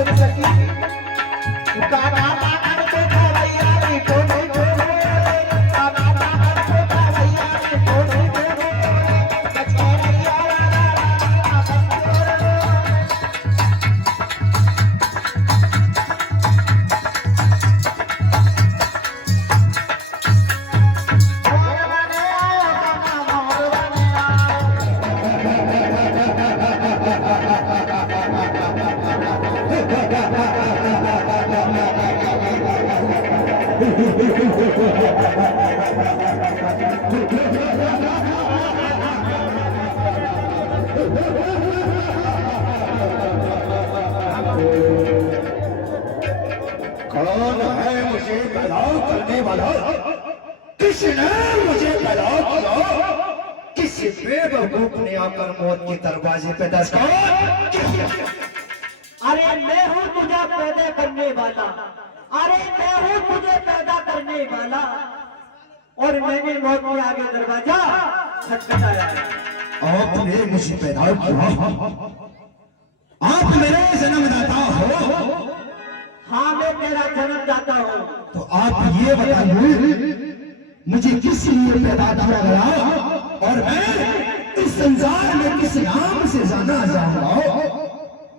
सुन सकी गाना गाना तो भैया रे कोने कोने गाना गाना तो भैया रे कोने कोने कचरिया कौन है मुझे पैदा करने वाला? किसने मुझे पैदा किया? किसी बेवकूफ ने आकर मौत के दरवाजे पे दस्तक। अरे मैं हूँ तुझे पैदा करने वाला, अरे मैं हूँ तुझे पैदा करने वाला, और मैंने मौत के आगे दरवाजा खटखटाया। आपने मुझे पैदा किया, आप मेरे जन्मदाता हो। हाँ मैं तेरा जन्मदाता हूँ। तो आप ये बताइए मुझे किस लिए पैदा किया गया और मैं इस संसार में किस नाम से जाना जाऊंगा?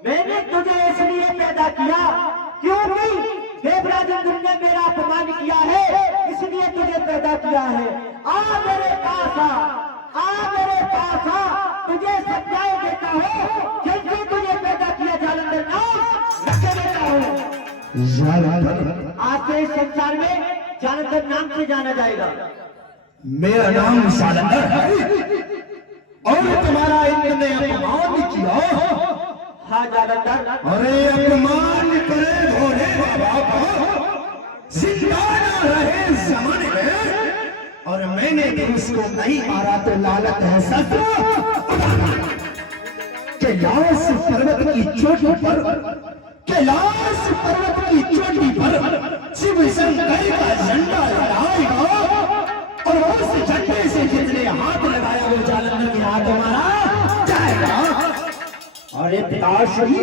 मैंने तुझे इसलिए पैदा किया क्योंकि देवराज इंद्र ने मेरा अपमान किया है, इसलिए तुझे पैदा किया है। आ मेरे पास आ मेरे पास आ, तुझे सच्चाई देता हूँ। जल्दी तुझे पैदा किया जालंधर नाम रखे देता हूँ। आज से इस संसार में जालंधर नाम से जाना जाएगा। मेरा नाम जालंधर है और तुम्हारा इंद्र ने अपमान किया। हाँ जालंधर। अरे अपमान करे भोले बाबा को, जिंदा न रहे जमाने में, और मैंने भी उसको नहीं मारा तो लालत है शत्रु। कैलाश पर्वत की चोटी पर, कैलाश पर्वत की चोटी पर शिव शंकर का झंडा लहराएगा और उस झंडे से जितने हाथ लगाया वो जालंधर के हाथ मारा जाएगा। अरे पिताश्री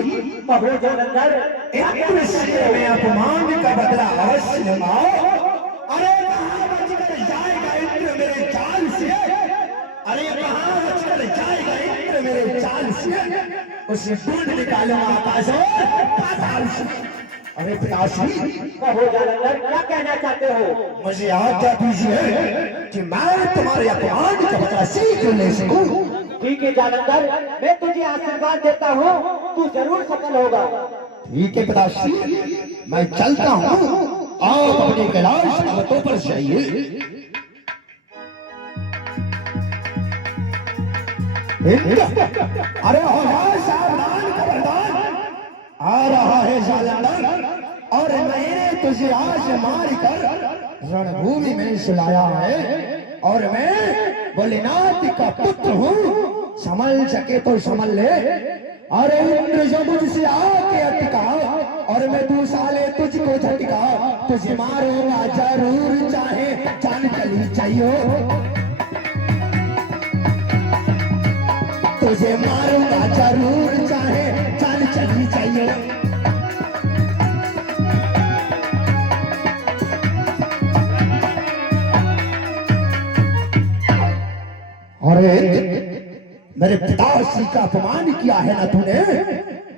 कहो जालंधर, इंद्र से में अपमान का बदला अवश्य लगाओ। अरे कहाँ बचकर जाएगा इंद्र मेरे चाल से? अरे कहाँ बचकर जाएगा इंद्र मेरे चाल से? उसे ढूंढ निकालूंगा आकाश और पाताल से। अरे पिताश्री कहो जालंधर, क्या कहना चाहते हो? मुझे आज्ञा दीजिए कि मैं तुम्हारे अपमान का बदला शीघ्र ले सकूं। ठीक है जालंधर, मैं तुझे आशीर्वाद देता हूँ, तू जरूर सफल होगा। ठीक है पिताश्री, मैं चलता हूँ। आप अपने कैलाश पर्वतों पर जाइए। अरे सावधान खबरदार, आ रहा है जालंधर और मैंने तुझे आज मार कर रणभूमि में सुलाया है और मैं भोलेनाथ का पुत्र हूँ। संभल सके तो संभल ले। अरे इंद्र जो मुझसे आके अटका और मैं तू साले तुझको झटका, तुझे मारूंगा जरूर चाहे जान चली चाहिए। तुझे मारूंगा जरूर चाहे जान चली चाहिए। अरे मेरे पिताश्री का अपमान किया है ना तूने?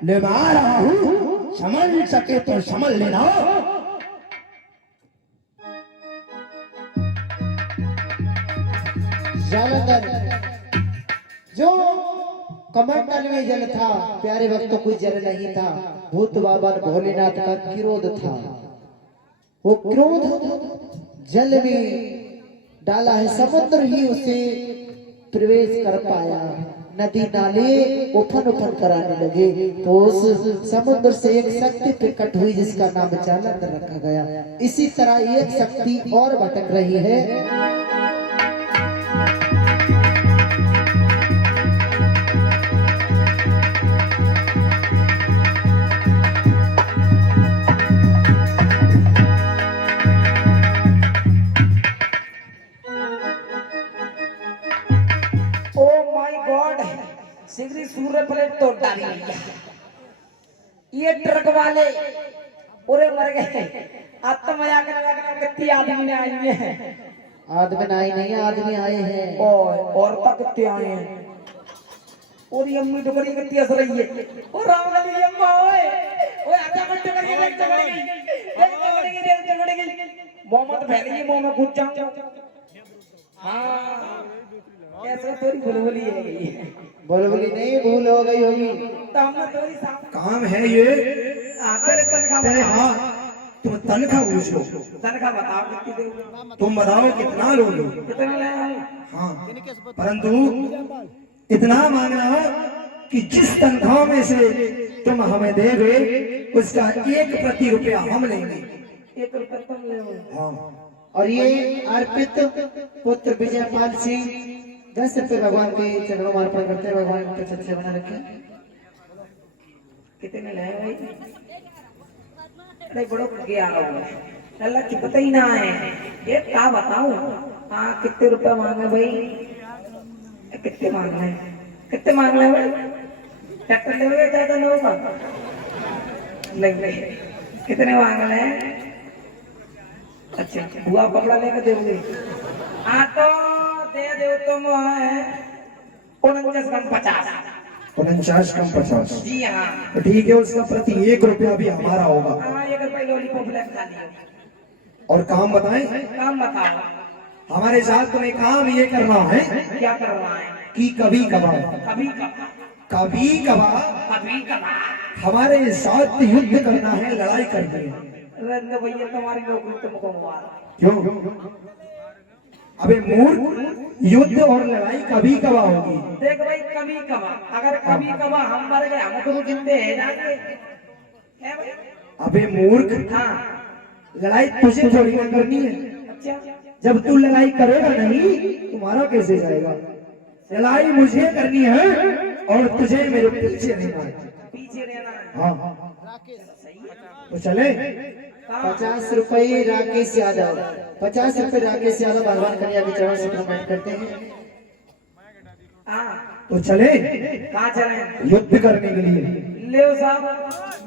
ले मैं आ रहा हूँ, समझ सके तो समझ लेना। जालंधर जो कमंडल में जल था, प्यारे भक्त को कोई जल नहीं था। भूत बाबा भोलेनाथ का क्रोध था, वो क्रोध जल में डाला है, समुद्र ही उसे प्रवेश कर पाया। नदी नाले उफन उफन कराने लगे तो उस समुद्र से एक शक्ति प्रकट हुई जिसका नाम जालंधर रखा गया। इसी तरह एक शक्ति और भटक रही है। शीघ्र सूर्य प्लेट तोड़ डाली। ये ट्रक वाले पूरे मर गए। आज तो मजा करने कितनी आदमी ने आई है। आदमी नहीं है, आदमी आए हैं। और तक कितने आए हैं। और ये अम्मी टुकड़ी कितनी हंस रही है। और राम गली अम्मा ओए आजा मत टुकड़ी देख टुकड़ी मोहम्मद फैली मुंह में घुस जाऊं। हाँ कैसे थोड़ी बुलबुली है। बुलबुली नहीं, भूल हो गई होगी। तो हमने थोड़ी साफ काम है ये। तेरे तनख्वाह तेरे बताओ। हाँ तुम तनख्वाह पूछो। तनख्वाह बताओ कितनी दोगे। तुम बताओ कितना लोगे। कितना ले आऊं। हाँ परंतु इतना मांगना कि जिस तनख्वाह में से तुम हमें देगे उसका 1 रुपया हम लेंगे। 1 रुपया तुम ले आओ। हाँ और ये अर्पित पुत्र विजयपाल सिंह 10 रुपये भगवान के चरणों में अर्पण करते हैं। भगवान के सच्चे बना रखे। कितने ले आए भाई। अरे बड़ो गया अल्लाह की पता ही ना है। ये क्या बताऊं। हाँ कितने रुपए मांगे भाई। कितने मांगना है। कितने मांगना है भाई। ट्रैक्टर ले ज्यादा ना होगा। नहीं कितने मांगना है। अच्छा बुआ कपड़ा लेकर दोगे। हाँ तो दे दो तुम 49 कम 50। 49 कम 50। जी हाँ। तो ठीक है उसका प्रति 1 रुपया भी हमारा होगा। हाँ 1 रुपये लॉलीपॉप लेकर खा लिया। और काम बताएं। काम बताओ। हमारे साथ तुम्हें काम ये करना है क्या करना है। कि कभी कभार कभी कभार कभी कभार कभी कभार हमारे साथ युद्ध करना है, लड़ाई करनी है। रंग भैया तुम्हारी नौकरी तुमको मार। क्यों? अबे मूर्ख, युद्ध और लड़ाई कभी कभार होगी। देख भाई कभी कभार अगर कभी कभार हम मर गए हम तो जिंदे है जाएंगे। है भाई। अबे मूर्ख, हाँ लड़ाई तुझे थोड़ी ना करनी है। अच्छा जब तू लड़ाई करेगा नहीं तुम्हारा कैसे जाएगा। लड़ाई मुझे करनी है और तुझे मेरे पीछे रहना है। पीछे रहना है। हाँ सही है। तो चले। 50 रुपये राकेश यादव। 50 रुपये राकेश यादव भगवान कन्या के चरण से प्रमाण करते हैं। हाँ तो चले कहाँ चले। युद्ध करने के लिए। ले साहब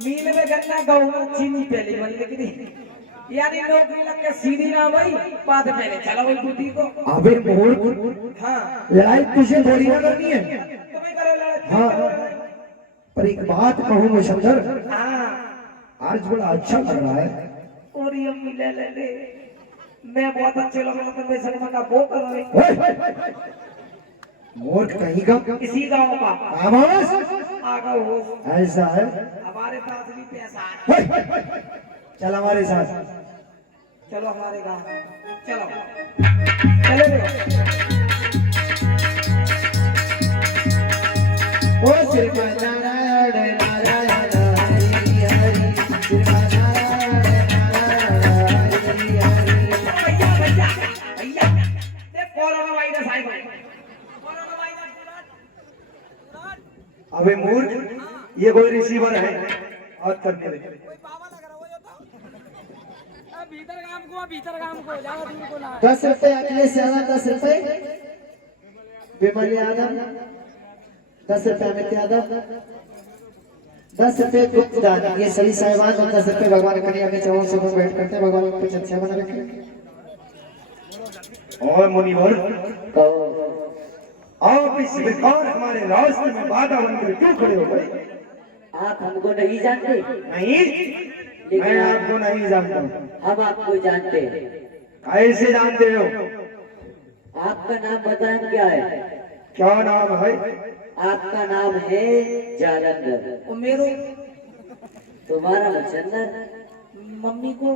मील में गन्ना गाँव में चीनी पहली बन लेकिन यानी नौकरी लग के सीधी ना भाई बाद पहले चलो भाई ड्यूटी को। अबे मूर्ख, हाँ लड़ाई तुझे थोड़ी ना करनी है। तुम्हें करो लड़ाई। हाँ पर एक बात कहूँ मुशंदर, हाँ आज बड़ा अच्छा लग रहा है। और ये अम्मी ले मैं बहुत अच्छे लग रहा था। मैं सलमा का वो कर रही। मूर्ख कहीं का। इसी गांव का आवाज आगा हो। ऐसा है। हमारे पास भी पैसा है। चल हमारे साथ। चलो हमारे गांव चलो चले ओ श्रीमान नारायण नारायण हरि हरि। श्रीमान नारायण नारायण हरि हरि। भैया भैया भैया देख कोरोना वायरस आएगा। Corona virus. अबे मूर्ख, ये कोई रिसीवर है बात करने में। भीतर काम को ज्यादा दूर को ना। 10 रुपये अखिलेश यादव। 10 रुपये विमल यादव। 10 रुपये अमित यादव। 10 रुपये गुप्त दान। ये सभी साहिबान और 10 रुपये भगवान कन्या के चरणों से भेंट करते हैं। भगवान को अच्छा बना रखे। और मुनिवर आप इस विकार हमारे रास्ते में बाधा बनकर क्यों खड़े हो गए। आप हमको नहीं जानते। नहीं मैं आपको नहीं जानता। हम आपको जानते हैं। कैसे जानते हो। आपका नाम बताएं क्या है। क्या नाम है। आपका नाम है जालंधर। और मेरो तुम्हारा मचंदर। मम्मी को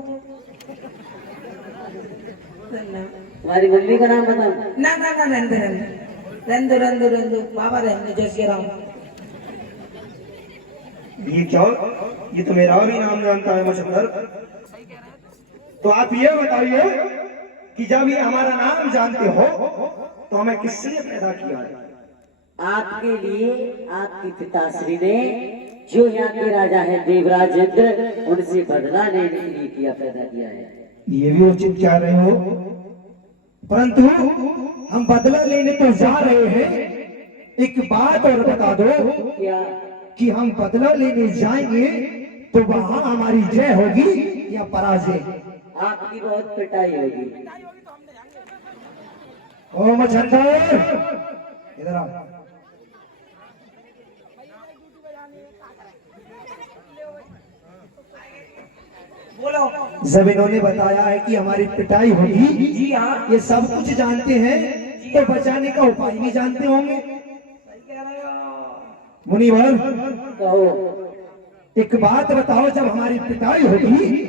तुम्हारी मम्मी का नाम बताओ। ना ना ना रंदू रंदू रंदू रंदू बाबा रंदू जय श्री राम। ये क्या, ये तो मेरा भी नाम जानता है मचंदर। तो आप ये बताइए कि जब ये हमारा नाम जानते हो तो हमें किसने पैदा किया है। आपके लिए आपके पिताश्री ने जो यहाँ के राजा है देवराज इंद्र उनसे बदला लेने के लिए किया पैदा किया है। ये भी उचित कह रहे हो, परंतु हम बदला लेने तो जा रहे हैं। एक बात और बता दो क्या कि हम बदला लेने जाएंगे तो वहां हमारी जय होगी या पराजय। आपकी बहुत पिटाई होगी। ओ मच्छंदर, इधर आ। बोलो। जब इन्होंने बताया है कि हमारी पिटाई होगी, जी हाँ, ये सब कुछ जानते हैं, तो बचाने का उपाय भी जानते होंगे। सही कह रहे हो। मुनिवर, कहो। एक बात बताओ, जब हमारी पिटाई होगी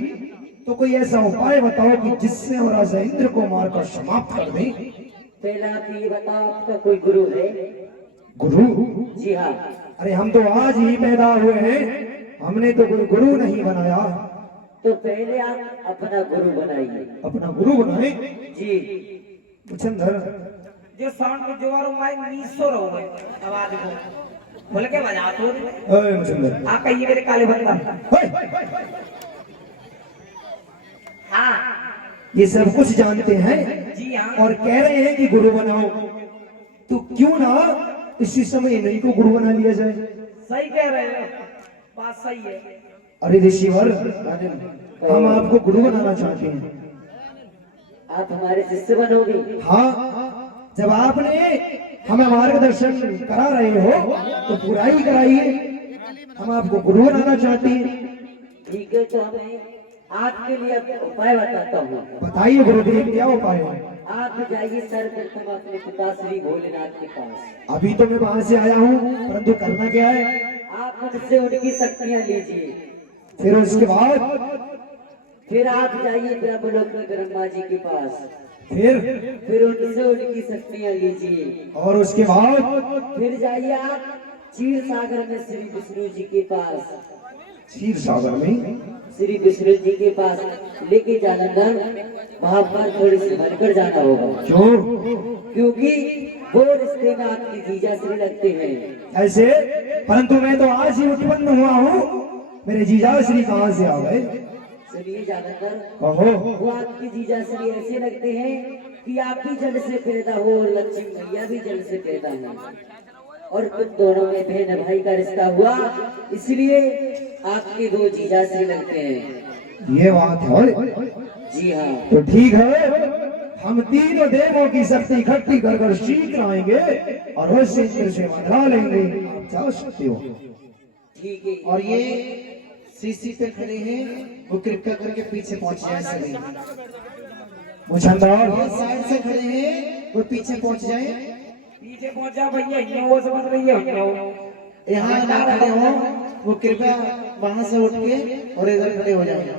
तो कोई ऐसा उपाय बताओ कि जिससे हम राजा इंद्र को मारकर समाप्त कर दें। पहला आप ये बताओ, आपका कोई गुरु है? गुरु? जी हाँ। अरे हम तो आज ही पैदा हुए हैं, हमने तो कोई गुरु नहीं बनाया। तो पहले आप अपना गुरु बनाइए। अपना गुरु बनाए? जी। मुचंदर, जो साउंड में जोर माइक 1900 रहो गए आवाज को बोल के बजा तो। ओए मुचंदर, आप कहिए मेरे काले बंदा। हाँ ये सब कुछ जानते हैं जी हाँ, और कह रहे हैं कि गुरु बनाओ, तो क्यों ना इसी समय इन्हीं को गुरु बना लिया जाए। सही कह रहे हो, बात सही है। अरे ऋषिवर, हम आपको गुरु बनाना चाहते हैं। आप हमारे शिष्य बनोगे? हाँ, जब आपने हमें मार्गदर्शन करा रहे हो तो पूरा ही कराइए। हम आपको गुरु बनाना चाहते हैं। ठीक है, तो हमें आपके लिए उपाय बताता हूँ। बताइए गुरुदेव, क्या उपाय है? आप जाइए सर्वप्रथम अपने पिता श्री भोलेनाथ के पास। अभी तो मैं वहां से आया हूँ, परंतु करना क्या है? आप उनसे उनकी शक्तियाँ लीजिए। फिर उसके बाद? फिर आप जाइए ब्रह्मलोक में ब्रह्मा जी के पास। फिर उनसे उनकी शक्तियाँ लीजिए। और उसके बाद? फिर जाइए आप क्षीर सागर में श्री विष्णु जी के पास। क्षीर सागर में? श्री विष्णु जी के पास लेके जाना, वहां पर थोड़ी सी भरकर जाना होगा। क्यों? क्योंकि वो रिश्ते में आपकी जीजा श्री लगते हैं। ऐसे? परंतु मैं तो आज ही उत्पन्न हुआ हूँ, मेरे जीजा श्री कहाँ से आ गए? सुनिए जालंधर, कहो। वो आपकी जीजा श्री ऐसे लगते हैं कि आप भी जल से पैदा हो और लक्ष्मी मैया भी जल से पैदा हो, और तुम दोनों में बहन भाई का रिश्ता हुआ, इसलिए आपके दो जीजा श्री लगते हैं। ये बात है? जी हाँ। तो ठीक है, हम तीनों देवों की शक्ति इकट्ठी कर कर शीघ्र आएंगे और उस इंद्र से बदला लेंगे। आप जा सकते हो। ठीक है। और ये सीसी पे खड़े हैं, वो कृपया करके पीछे पहुंच जाए सभी। मुचंदर, ये साइड से खड़े हैं, वो पीछे पहुंच जाए। पीछे पहुंचा भैया, ये वो समझ रही है। यहाँ ना खड़े हो, वो कृपया वहां से उठ के और इधर खड़े हो जाए।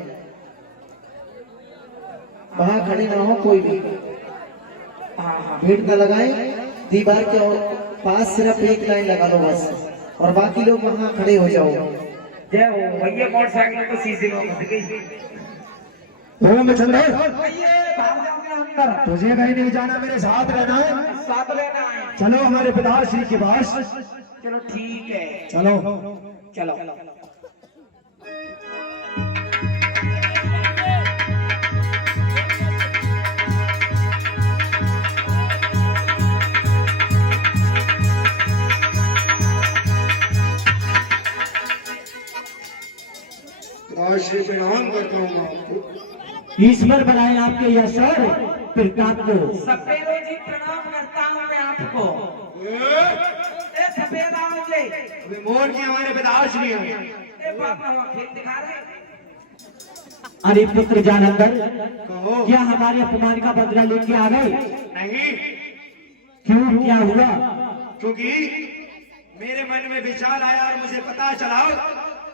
वहां खड़े ना हो कोई भी, भीड़ न लगाए। दीवार के और पास सिर्फ एक लाइन लगा लो बस, और बाकी लोग वहां खड़े हो जाओ। जय हो भैया, मोटरसाइकिल तो सीसी में फंस गई। ओ मुचंदर, भैया भाग जाओगे अंदर, तुझे कहीं नहीं जाना, मेरे साथ रहना है। साथ लेना है। चलो हमारे पिताश्री के पास। चलो ठीक है, चलो। चलो। पिताश्री प्रणाम करता हूँ आपको। ईश्वर बनाए आपके यह सर प्रताप को। सफेदो जी प्रणाम करता हूँ मैं आपको। ए सफेदा जी, अभी मोड़ के हमारे पिताश्री हैं। ए बाबा वहाँ खेत दिखा रहे। अरे पुत्र जानंदर, कहो। क्या हमारे अपमान का बदला लेके आ गए? नहीं, क्यों, क्या हुआ? क्योंकि मेरे मन में विचार आया और मुझे पता चला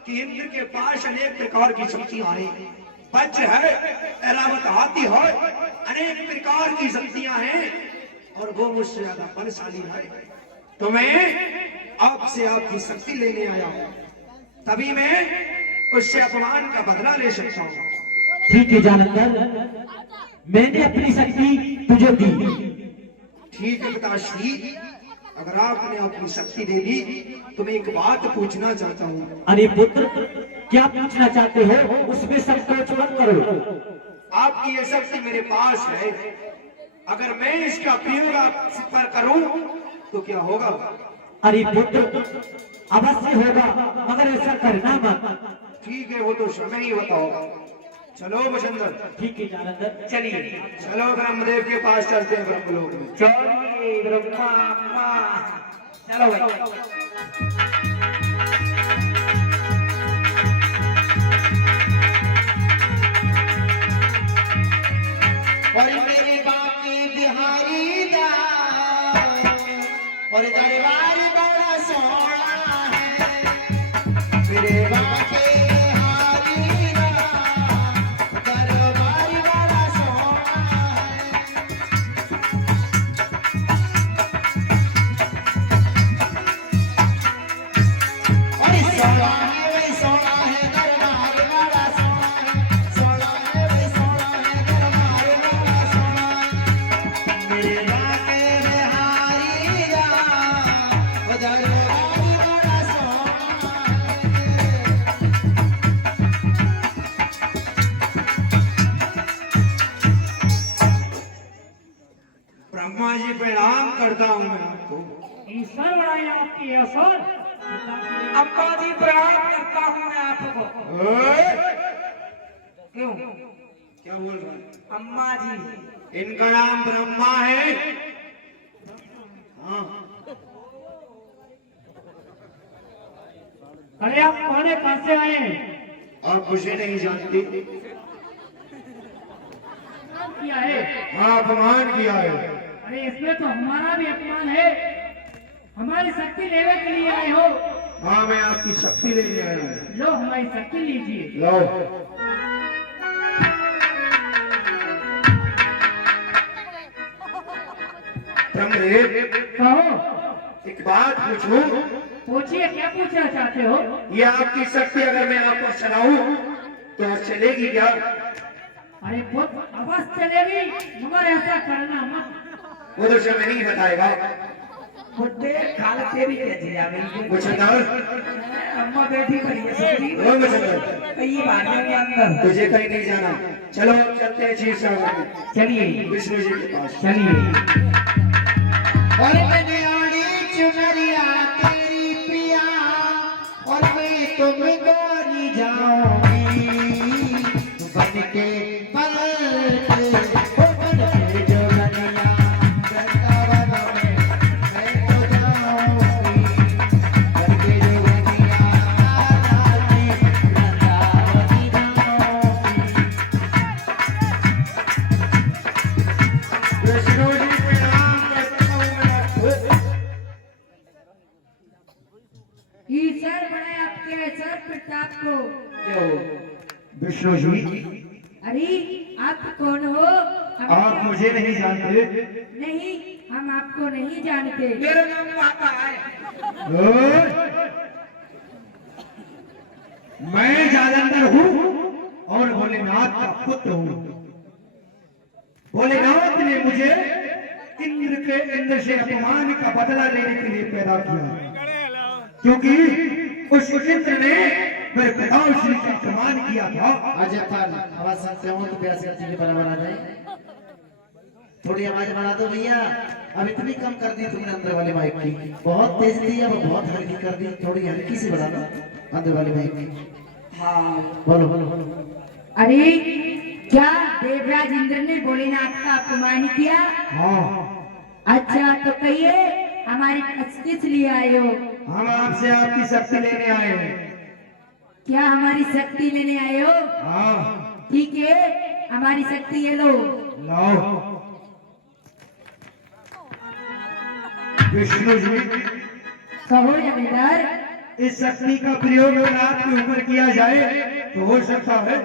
कि इंद्र के पास अनेक प्रकार की शक्तियां हैं। वज्र है, एरावत हाथी है, अनेक प्रकार की शक्तियां हैं और वो मुझसे ज्यादा बलशाली है। तो मैं आपसे आपकी शक्ति लेने आया हूँ, तभी मैं उससे अपमान का बदला ले सकता हूँ। ठीक है जानंदर, मैंने अपनी शक्ति तुझे दी। ठीक है पिताश्री, अगर आपने अपनी शक्ति दे दी तो मैं एक बात पूछना चाहता हूँ। अरे पुत्र, क्या पूछना चाहते हो? उसमें संकोच मत करो। आपकी ये शक्ति मेरे पास है, अगर मैं इसका प्रयोग आप पर करूं तो क्या होगा? अरे पुत्र अवश्य होगा, मगर ऐसा करना मत। ठीक है, वो तो समय ही बताओगा। चलो बचंदर, ठीक है जालंधर, चलिए चलो ब्रह्मदेव के पास चलते हैं ब्रह्मलोक में। चलिए ब्रह्मा अम्मा, चलो भाई। और मेरे बाकी बिहारी दा और दरबार बड़ा सोना है। मेरे बाकी बिहारी दा दरबार बड़ा सोना है। और सोना है वे सोना है, दरबार बड़ा सोना है। सोना है वे सोना है, दरबार बड़ा सोना है। मेरे बाके बिहारी दा वो दरबार बड़ा सोना है। ब्रह्मा जी प्रणाम करता हूँ मैं आपको। ईश्वर बढ़ाए आपकी असर। अम्मा जी प्रणाम करता हूँ मैं आपको। ओए, क्यों? क्या बोल रहा है? अम्मा जी इनका नाम ब्रह्मा है। हाँ, अरे आप कौन है, कहां से आए हैं? आप मुझे नहीं जानते। किया है? हाँ, अपमान किया है। अरे इसमें तो हमारा भी अपमान है। हमारी शक्ति लेने के लिए आए हो। हाँ, मैं आपकी शक्ति लेने आया हूँ। लो हमारी शक्ति लीजिए। लो, ब्रह्मदेव, कहो, एक बात पूछूं? पूछिए, क्या पूछना चाहते हो? ये आपकी शक्ति अगर मैं आपको चलाऊं तो चलेगी क्या? अरे पुत्र अवश्य चलेगी, मगर ऐसा करना मत। वो तो समय नहीं बताएगा। बुड्ढे खाल तेरी क्या जिया मेरी मुझे अम्मा बैठी पड़ी है सभी। ये भागे में अंदर। तुझे कहीं नहीं जाना। चलो चलते हैं क्षीर सागर में, चलिए विष्णु जी के पास। चलिए। और मैंने आड़ी चुनरिया तेरी पिया और मैं तुम गोरी जाऊंगी बन के पलट ओ बन के जोगनिया वृंदावन में मैं तो जाऊंगी बन के जोगनिया राधा की वृंदावनी जाऊंगी। विष्णु जी प्रणाम करता हूँ मैं। ईश्वर बड़े आपके सर प्रताप को। विष्णु जी, अरे आप कौन हो? आप मुझे नहीं जानते? नहीं, हम आपको नहीं जानते। मेरा नाम पापा है। मैं जालंधर हूँ और भोलेनाथ का पुत्र हूँ। भोलेनाथ ने मुझे इंद्र से अपमान का बदला लेने के लिए पैदा किया, क्योंकि उस इंद्र ने मेरे पिता श्री का अपमान किया था। आज अपन आवाज सुनते हो तो मेरा सिर के बराबर आ जाए। थोड़ी आवाज बढ़ा दो भैया। अब इतनी कम कर दी तुमने अंदर वाले माइक की, बहुत तेज थी, अब बहुत हल्की कर दी। थोड़ी हल्की सी बढ़ा दो अंदर वाले माइक की। हाँ बोलो बोलो बोलो। अरे क्या देवराज इंद्र ने भोलेनाथ का अपमान किया? हाँ, अच्छा तो कहिए हमारी किस लिए आए हो? हम आपसे आपकी शक्ति लेने आए हैं। क्या हमारी शक्ति लेने आए हो? हाँ, ठीक है, हमारी शक्ति ये लो। लाओ। विष्णु जी, कहो जमींदार। इस शक्ति का प्रयोग अगर आपके ऊपर किया जाए तो हो सकता है।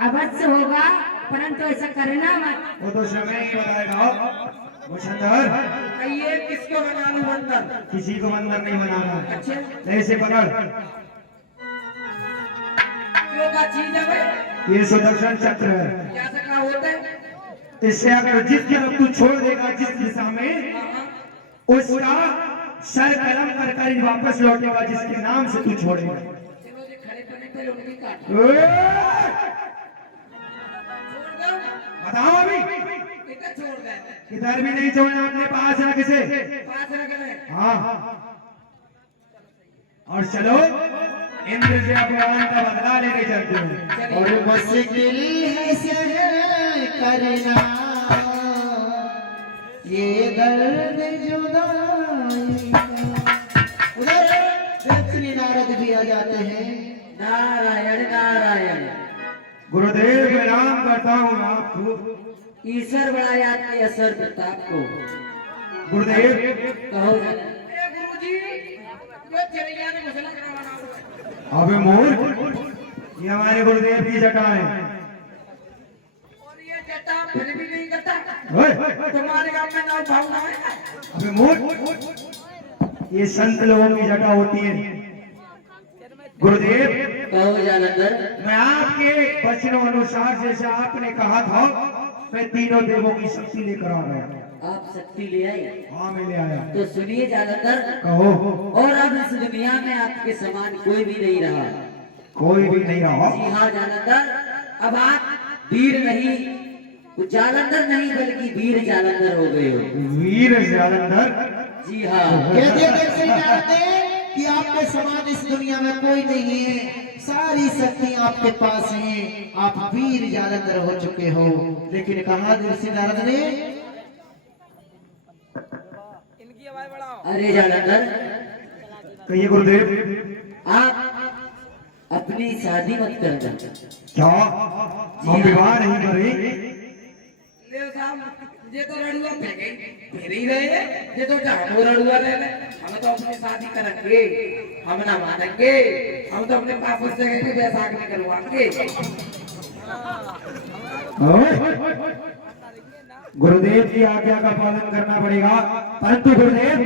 अवश्य होगा, परंतु ऐसा करना मत। वो तो समय ही बताएगा। मुझंदर, कहिए किसको बनाने बंदर? किसी को बंधन नहीं बनाना। अच्छा ऐसे पकड़, क्यों का चीज है भाई? ये सुदर्शन चक्र है। क्या सका होता है? इससे अगर जिस तरफ तू छोड़ देगा, जिस दिशा में, उसका सर कलम कर कर वापस लौटेगा जिसके नाम से तू छोड़ेगा। चलो जी, खड़े पड़े पे उनकी काट ओए! छोड़ दो। बताओ अभी। कितना छोड़ दे? इधर भी नहीं छोड़ना, अपने पास रख से। पास रखना है। हाँ, और चलो इंद्र से अपमान का बदला लेने चलते हैं। और मुश्किल है सहन करना ये दर्द जुदाई का। उधर श्री नारद भी आ जाते हैं। नारायण नारायण। गुरुदेव मैं नाम करता हूँ आपको। ईश्वर बढ़ाए आपके असर प्रताप को। गुरुदेव कहो अबे मोर ये हमारे गुरुदेव की जटा है। और ये जटा फिर भी नहीं करता। ओए, तुम्हारे गांव में नाव भावना है। अबे मोर ये संत लोगों की जटा होती है। गुरुदेव कहो जालंधर। मैं आपके वचनों अनुसार जैसे आपने कहा था मैं तीनों देवों की शक्ति लेकर आ गया। आप शक्ति ले आए। हाँ मैं ले आया। तो सुनिए जालंधर। कहो। और अब इस दुनिया में आपके समान कोई भी नहीं रहा। कोई भी नहीं रहा। जी हाँ जालंधर। अब आप वीर नहीं, जालंधर नहीं बल्कि वीर जालंधर हो गए हो। वीर जालंधर। जी हाँ। कहते देख से जानते कि आपके समान इस दुनिया में कोई नहीं है। सारी शक्ति आपके पास है। आप वीर जालंधर हो चुके हो। लेकिन कहा ऋषि नारद ने अरे जालंधर कहिए गुरुदेव। आप अपनी शादी मत करना। क्या हम विवाह नहीं करें? ले साहब ये तो रड़ुआ फेंके फिर ही रहे हैं। ये तो जामो रड़ुआ रहे हैं। हम तो अपनी शादी करेंगे। हम ना मानेंगे। हम तो अपने पाप से कहेंगे बैसाख में करवाएंगे। गुरुदेव की आज्ञा का पालन करना पड़ेगा। परंतु गुरुदेव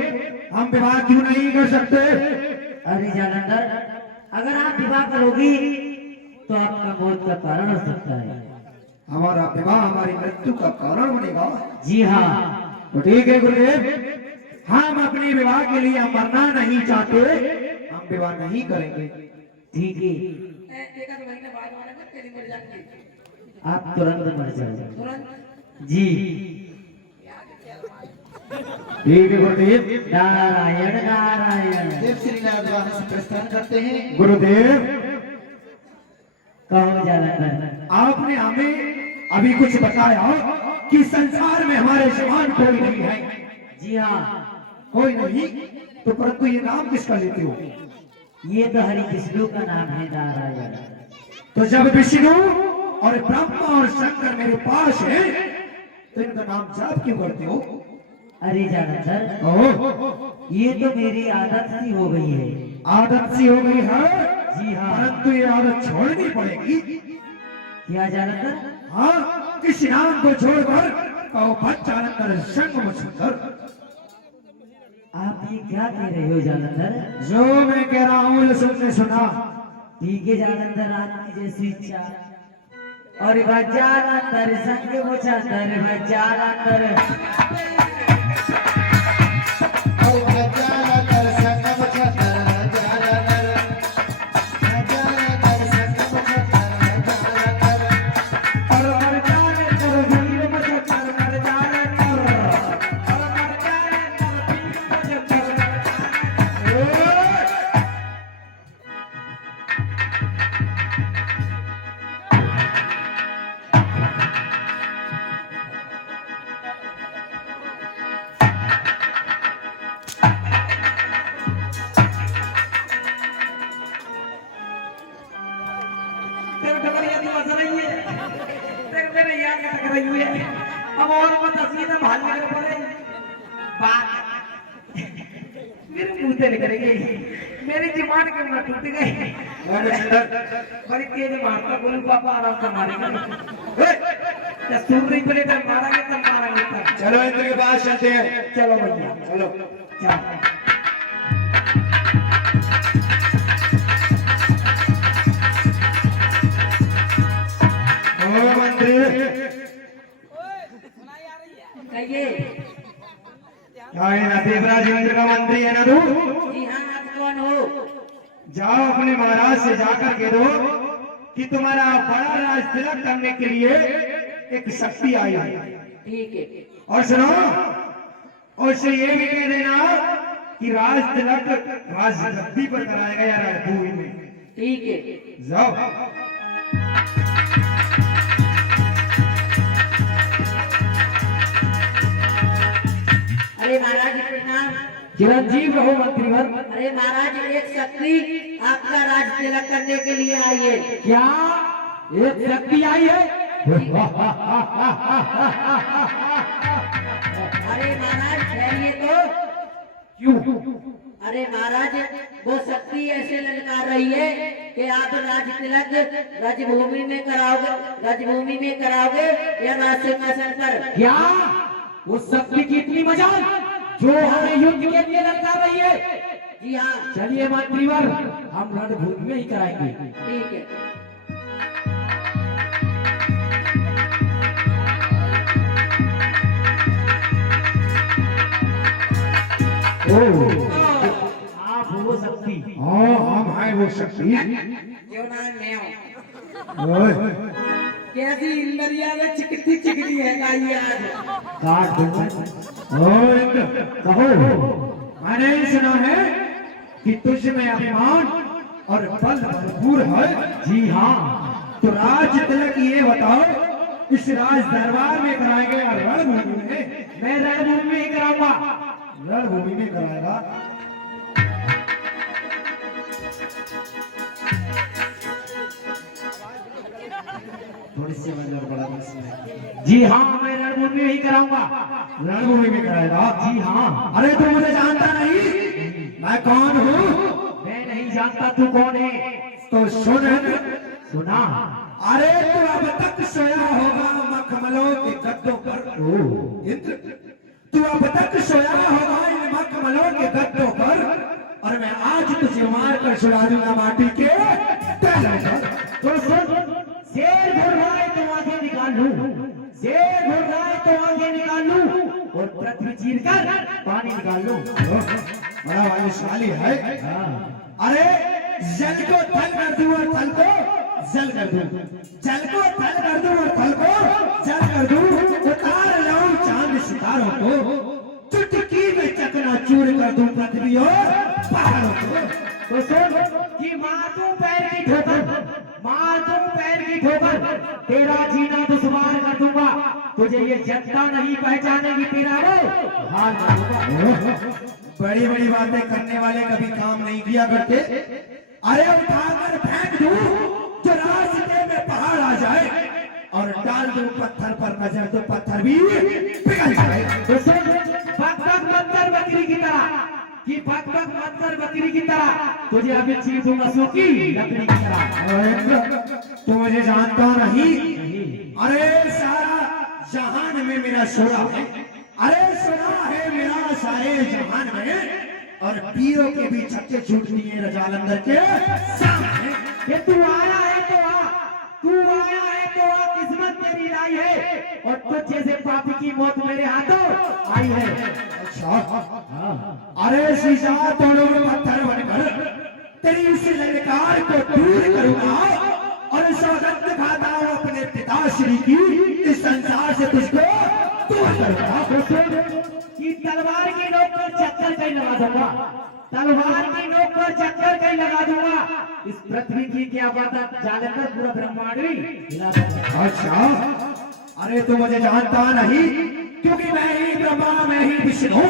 हम विवाह क्यों नहीं कर सकते? अरे जालंधर अगर आप विवाह करोगी तो आपका मौत का कारण हो सकता है। हमारा विवाह हमारी मृत्यु का कारण बनेगा। जी हाँ। तो ठीक है गुरुदेव हम अपने विवाह के लिए मरना नहीं चाहते। हम विवाह नहीं करेंगे। ठीक है एक आध महीने बाद मानेंगे तेरी मर जाएंगे। आप तुरंत मर जाओ। तुरंत जी ठीक है गुरुदेव। नारायण नारायण। देव श्री नारद वहां से प्रस्थान करते हैं। गुरुदेव कहो जालंधर। आपने हमें अभी कुछ बताया कि संसार में हमारे समान कोई नहीं है। जी हाँ। कोई नहीं तो परंतु ये नाम किसका लेते हो? ये तो हरि विष्णु का नाम है नारायण। तो जब विष्णु और ब्रह्मा और शंकर मेरे पास है तो इनका नाम जाप क्यों करते हो? अरे जालंधर ओह, ये तो मेरी आदत सी हो गई है। आदत सी हो गई है। जी हाँ। परंतु ये आदत छोड़नी पड़ेगी। क्या जालंधर? हाँ इस नाम को छोड़कर कहो जालंधर संग मुझकर। आप ये क्या कह रहे हो जालंधर? जो मैं कह रहा हूँ तुमने सुना। ठीक है जालंधर आपकी जैसी इच्छा। और जालंधर संग मुझकर जालंधर। और जालंधर संग मुझकर जालंधर। जालंधर संग मुझकर जालंधर। और जालंधर वीर मुझकर कर जालंधर। और जालंधर वीर मुझकर कर जालंधर। तेरे डबरिया तो मजा नहीं है। तेरे मेरे यार का टकराई हुई है। अब और मत सीधा भागने के पड़े। बात मेरे मुंह से निकल गई। मेरी जुबान के मुंह टूट गई। बड़ी तेज मारता बोलू पापा आराम से मारेगा। जब सुन रही पड़े तब मारेंगे तब मारेंगे तब। चलो इंद्र के पास चलते हैं। चलो भैया चलो चलो। मंत्री कहिए। क्या है ना देवराज इंद्र का मंत्री है ना तू? जी हाँ। आप कौन हो? जाओ अपने महाराज से जाकर के दो कि तुम्हारा बड़ा राज तिलक करने के लिए एक शक्ति आई है। ठीक है। और सुनो और से ये भी कह देना कि राज तिलक राजगद्दी पर कराएगा या रणभूमि में। ठीक है। जाओ। अरे महाराज प्रणाम। चिरंजीव रहो मंत्रीवर। अरे महाराज एक शक्ति आपका राज तिलक करने के लिए आई है। क्या एक शक्ति आई है? अरे महाराज ठहरिए तो। क्यों? अरे महाराज वो शक्ति ऐसे ललकार रही है कि आप राज तिलक राजभूमि में कराओगे या राज सिंहासन पर। क्या उस शक्ति की इतनी मजाल जो हमें युद्ध के लिए ललकार रही है? जी हाँ। चलिए मंत्रीवर, हम रणभूमि में ही कराएंगे। ठीक है। आप वो शक्ति। हाँ हम हैं वो शक्ति। जो ना मैं ओए, कैसी इंद्रिया में चिकनी है गाई आज। काट दूंगा। ओए इंद्र, कहो। मैंने सुना है कि तुझ में अभिमान और बल भरपूर है। जी हाँ। तो राज तिलक ये बताओ, इस राज दरबार में कराएंगे या रणभूमि में? मैं रणभूमि में ही कराऊंगा। रणभूमि में कराएगा। थोड़ी सी वजह बढ़ा। जी हाँ, मैं रणभूमि में ही कराऊंगा। रणभूमि में कराएगा। जी हाँ। अरे तू मुझे जानता नहीं, मैं कौन हूँ? मैं नहीं जानता तू कौन है। तो सुन। सुना। अरे तू अब तक सोया होगा मखमलों के गद्दों पर। इंद्र, तू अब तक सोया होगा इन मखमलों के गद्दों पर, और मैं आज तुझे मार कर छुड़ा दूंगा माटी के तलों पर। तो सुन, शेर घुर रहा है तो आंखें निकाल लूं, शेर घुर रहा है तो आंखें निकाल लूं, और पृथ्वी चीर कर पानी निकाल लूं। बड़ा भाग्यशाली है। अरे जल को थल कर दूं और थल को जल कर दूं, जल को थल कर दूं और थल को जल कर दूं, उतार लाऊं चांद सितारों को, चुटकी में चकनाचूर कर दूं पृथ्वी और पहाड़ों को। तो सुन कि मार दूं पैर की ठोकर, मार दूं पैर की ठोकर, तेरा जीना दुश्वार कर दूंगा। तुझे ये जनता नहीं पहचानेगी, तेरा वो हाल करूंगा। बड़ी बड़ी बातें करने वाले कभी काम नहीं किया करते। अरे उठाकर फेंक दूं जो रास्ते में पहाड़ आ जाए, और डाल दूं पत्थर पर नजर तो पत्थर भी पिघल जाए। तो सुन, बक बक मत कर बकरी की तरह, कि बक बक मत कर बकरी की तरह, तुझे अभी चीर दूंगा सूखी लकड़ी की तरह। तू मुझे जानता नहीं। अरे सारा जहान में मेरा शोरा है, अरे सुना है मेरा सारे जहान में, और पीरों के भी छक्के छूट दिए रजालंदर के सामने। ये तू आया है तो आ, तू आया है तो आ, किस्मत तेरी लाई है, और तुझ जैसे पापी की मौत मेरे हाथों आई है। अच्छा, अरे शीशा तोड़ो पत्थर बनकर तेरी इस ललकार को दूर करूंगा, और सौगंध खाता हूं अपने पिताश्री की, इस संसार से तुझको दूर करूंगा। कि तलवार की नोक पर चक्कर कहीं लगा दूंगा, तलवार की नोक पर चक्कर कहीं लगा दूंगा। इस पृथ्वी की क्या बात है, जालंधर पूरा ब्रह्मांड भी हिला दूंगा। अच्छा, अरे तू मुझे जानता नहीं, क्योंकि मैं ही ब्रह्मा मैं ही विष्णु।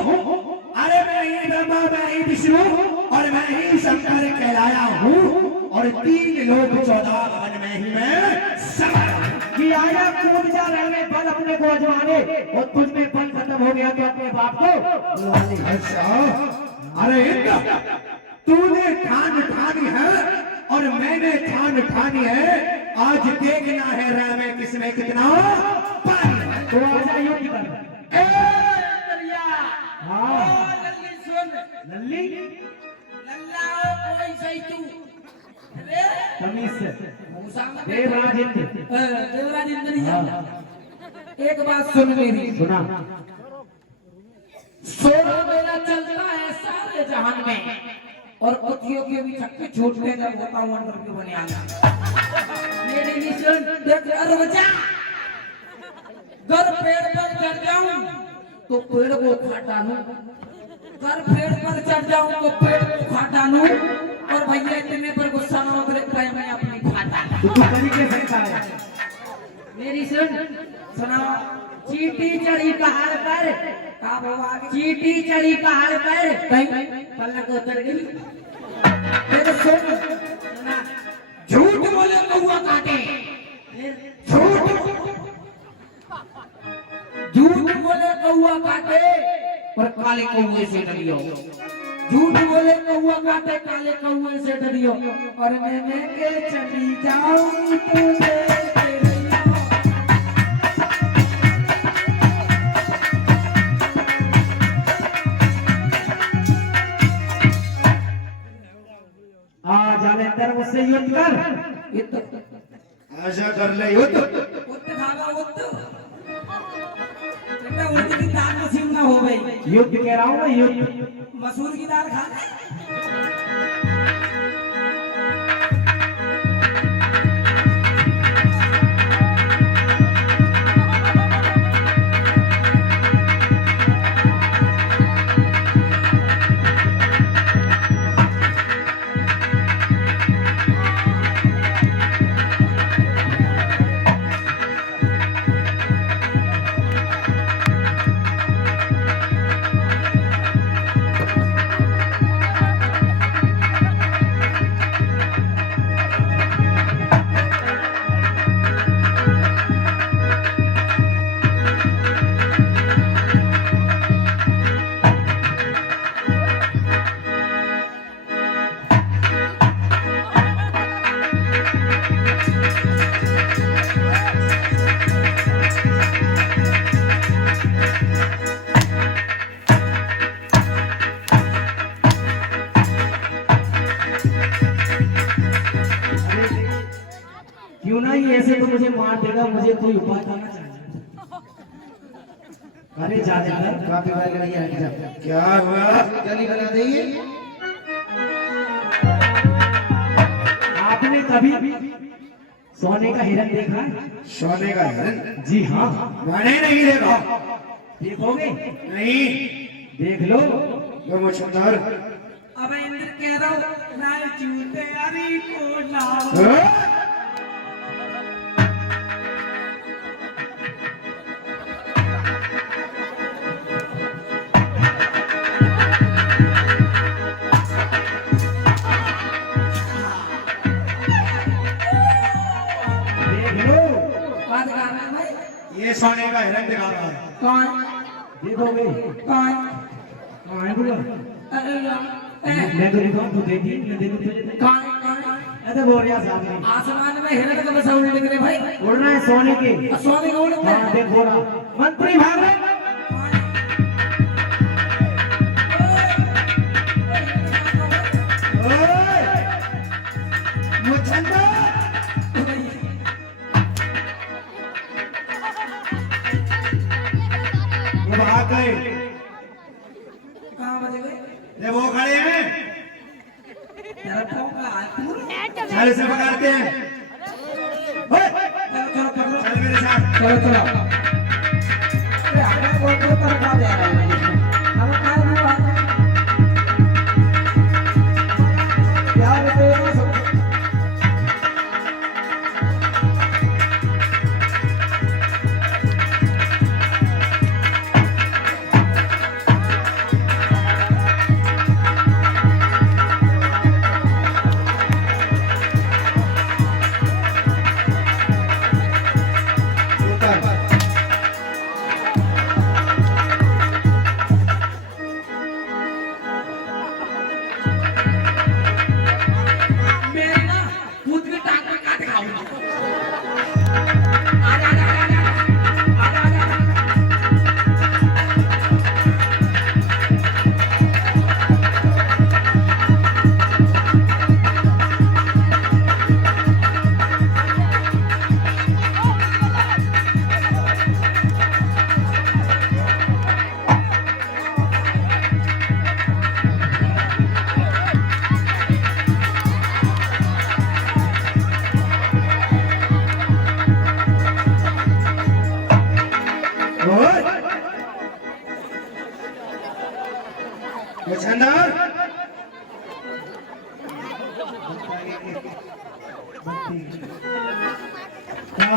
अरे मैं ही ब्रह्मा मैं ही विष्णु, और मैं ही शंकर कहलाया हूँ, और 3 लोक 14 वन में ही मैं समाया हूँ। कि आया कूद जा रहे में बल अपने को आजमाने, और तुझ में बल खत्म हो गया तो अपने बाप को बुला ले। अच्छा, अरे इंद्र, तूने ठान ठानी है और मैंने ठान ठानी है, आज देखना है राह में किसमें कितना पानी है। तो आजा युद्ध कर। ए दरिया, हाँ। ओ लल्ली सुन, लल्ली लल्ला कोई सही तू। अरे तमीज से मूसा में देवराज इंद्र। देवराज इंद्रिया, एक बात सुन मेरी। सुना। 16 मेला चलता है सारे जहान में, और पतियों के भी छक्के छूटने जब होता हूँ अंदर क्यों बने आना। मेरी भी सुन, देख अरे बचा, अगर पेड़ पर चढ़ जाऊं तो पेड़ को काटा लूं, अगर पेड़ पर चढ़ जाऊं तो पेड़ को खा डालूं और भैया इतने पर गुस्सा ना उतरे भाई मैं अपनी खाता तू तरीके सकता है। मेरी सुन, सुनाओ। चींटी चढ़ी पहाड़ पर, का वो आगे चींटी चढ़ी पहाड़ पर, कहीं पलक उतर गई। देखो सुन, सुना, झूठ बोले कौआ काटे, झूठ झूठ बोले कौआ काटे और काले कौए से डरियो, झूठ बोले कौआ काटे काले कौए से डरियो और मैं के चली जाऊं तुझे जालेंदर मुझसे युद्ध कर। ऐसा कर ले युद्ध। उत्त खागा उत्त बेटा उड़द की दाल नसीब ना हो गई, युद्ध कह रहा हूँ मैं, युद्ध। मसूर की दाल खा ले। क्यों ना ये ऐसे तो मुझे मार देगा, मुझे कोई उपाय करना चाहिए। अरे जालेंदर, काफी बार लड़ाई हट जा। क्या हुआ? गली बना देंगे। आपने कभी सोने का हिरन देखा है? सोने का हिरन? जी हाँ। मैंने नहीं देखा। देखोगे? नहीं। देख लो। वो सुंदर। अब इंद्र कह रहा हूँ ना जूते यारी को लाओ। बात कर रहे हैं भाई। ये सोने का हिरन दिखा रहा है। कौन देखोगे? कौन? कहाँ है बोला? अरे मैं तो दिखाऊं, तू देखी, मैं देखूं तुझे देख। कौन कौन? अरे बोल रहा सामने। आसमान में हिरण का बसा उड़ निकले भाई। उड़ रहा है सोने के। स्वामी को उड़ते हाँ देख बोला। मंत्री भाग रहे। वो भाग गए। कहाँ बजे गए? ये वो खड़े हैं। नरकों का हाथ। चल से पकड़ते हैं। चलो चलो पकड़ो। चल मेरे साथ। चलो चलो। अरे हमें कौन कौन तरफ आ जा रहा है? हम कहाँ भी आ रहे हैं? यार ये तो सब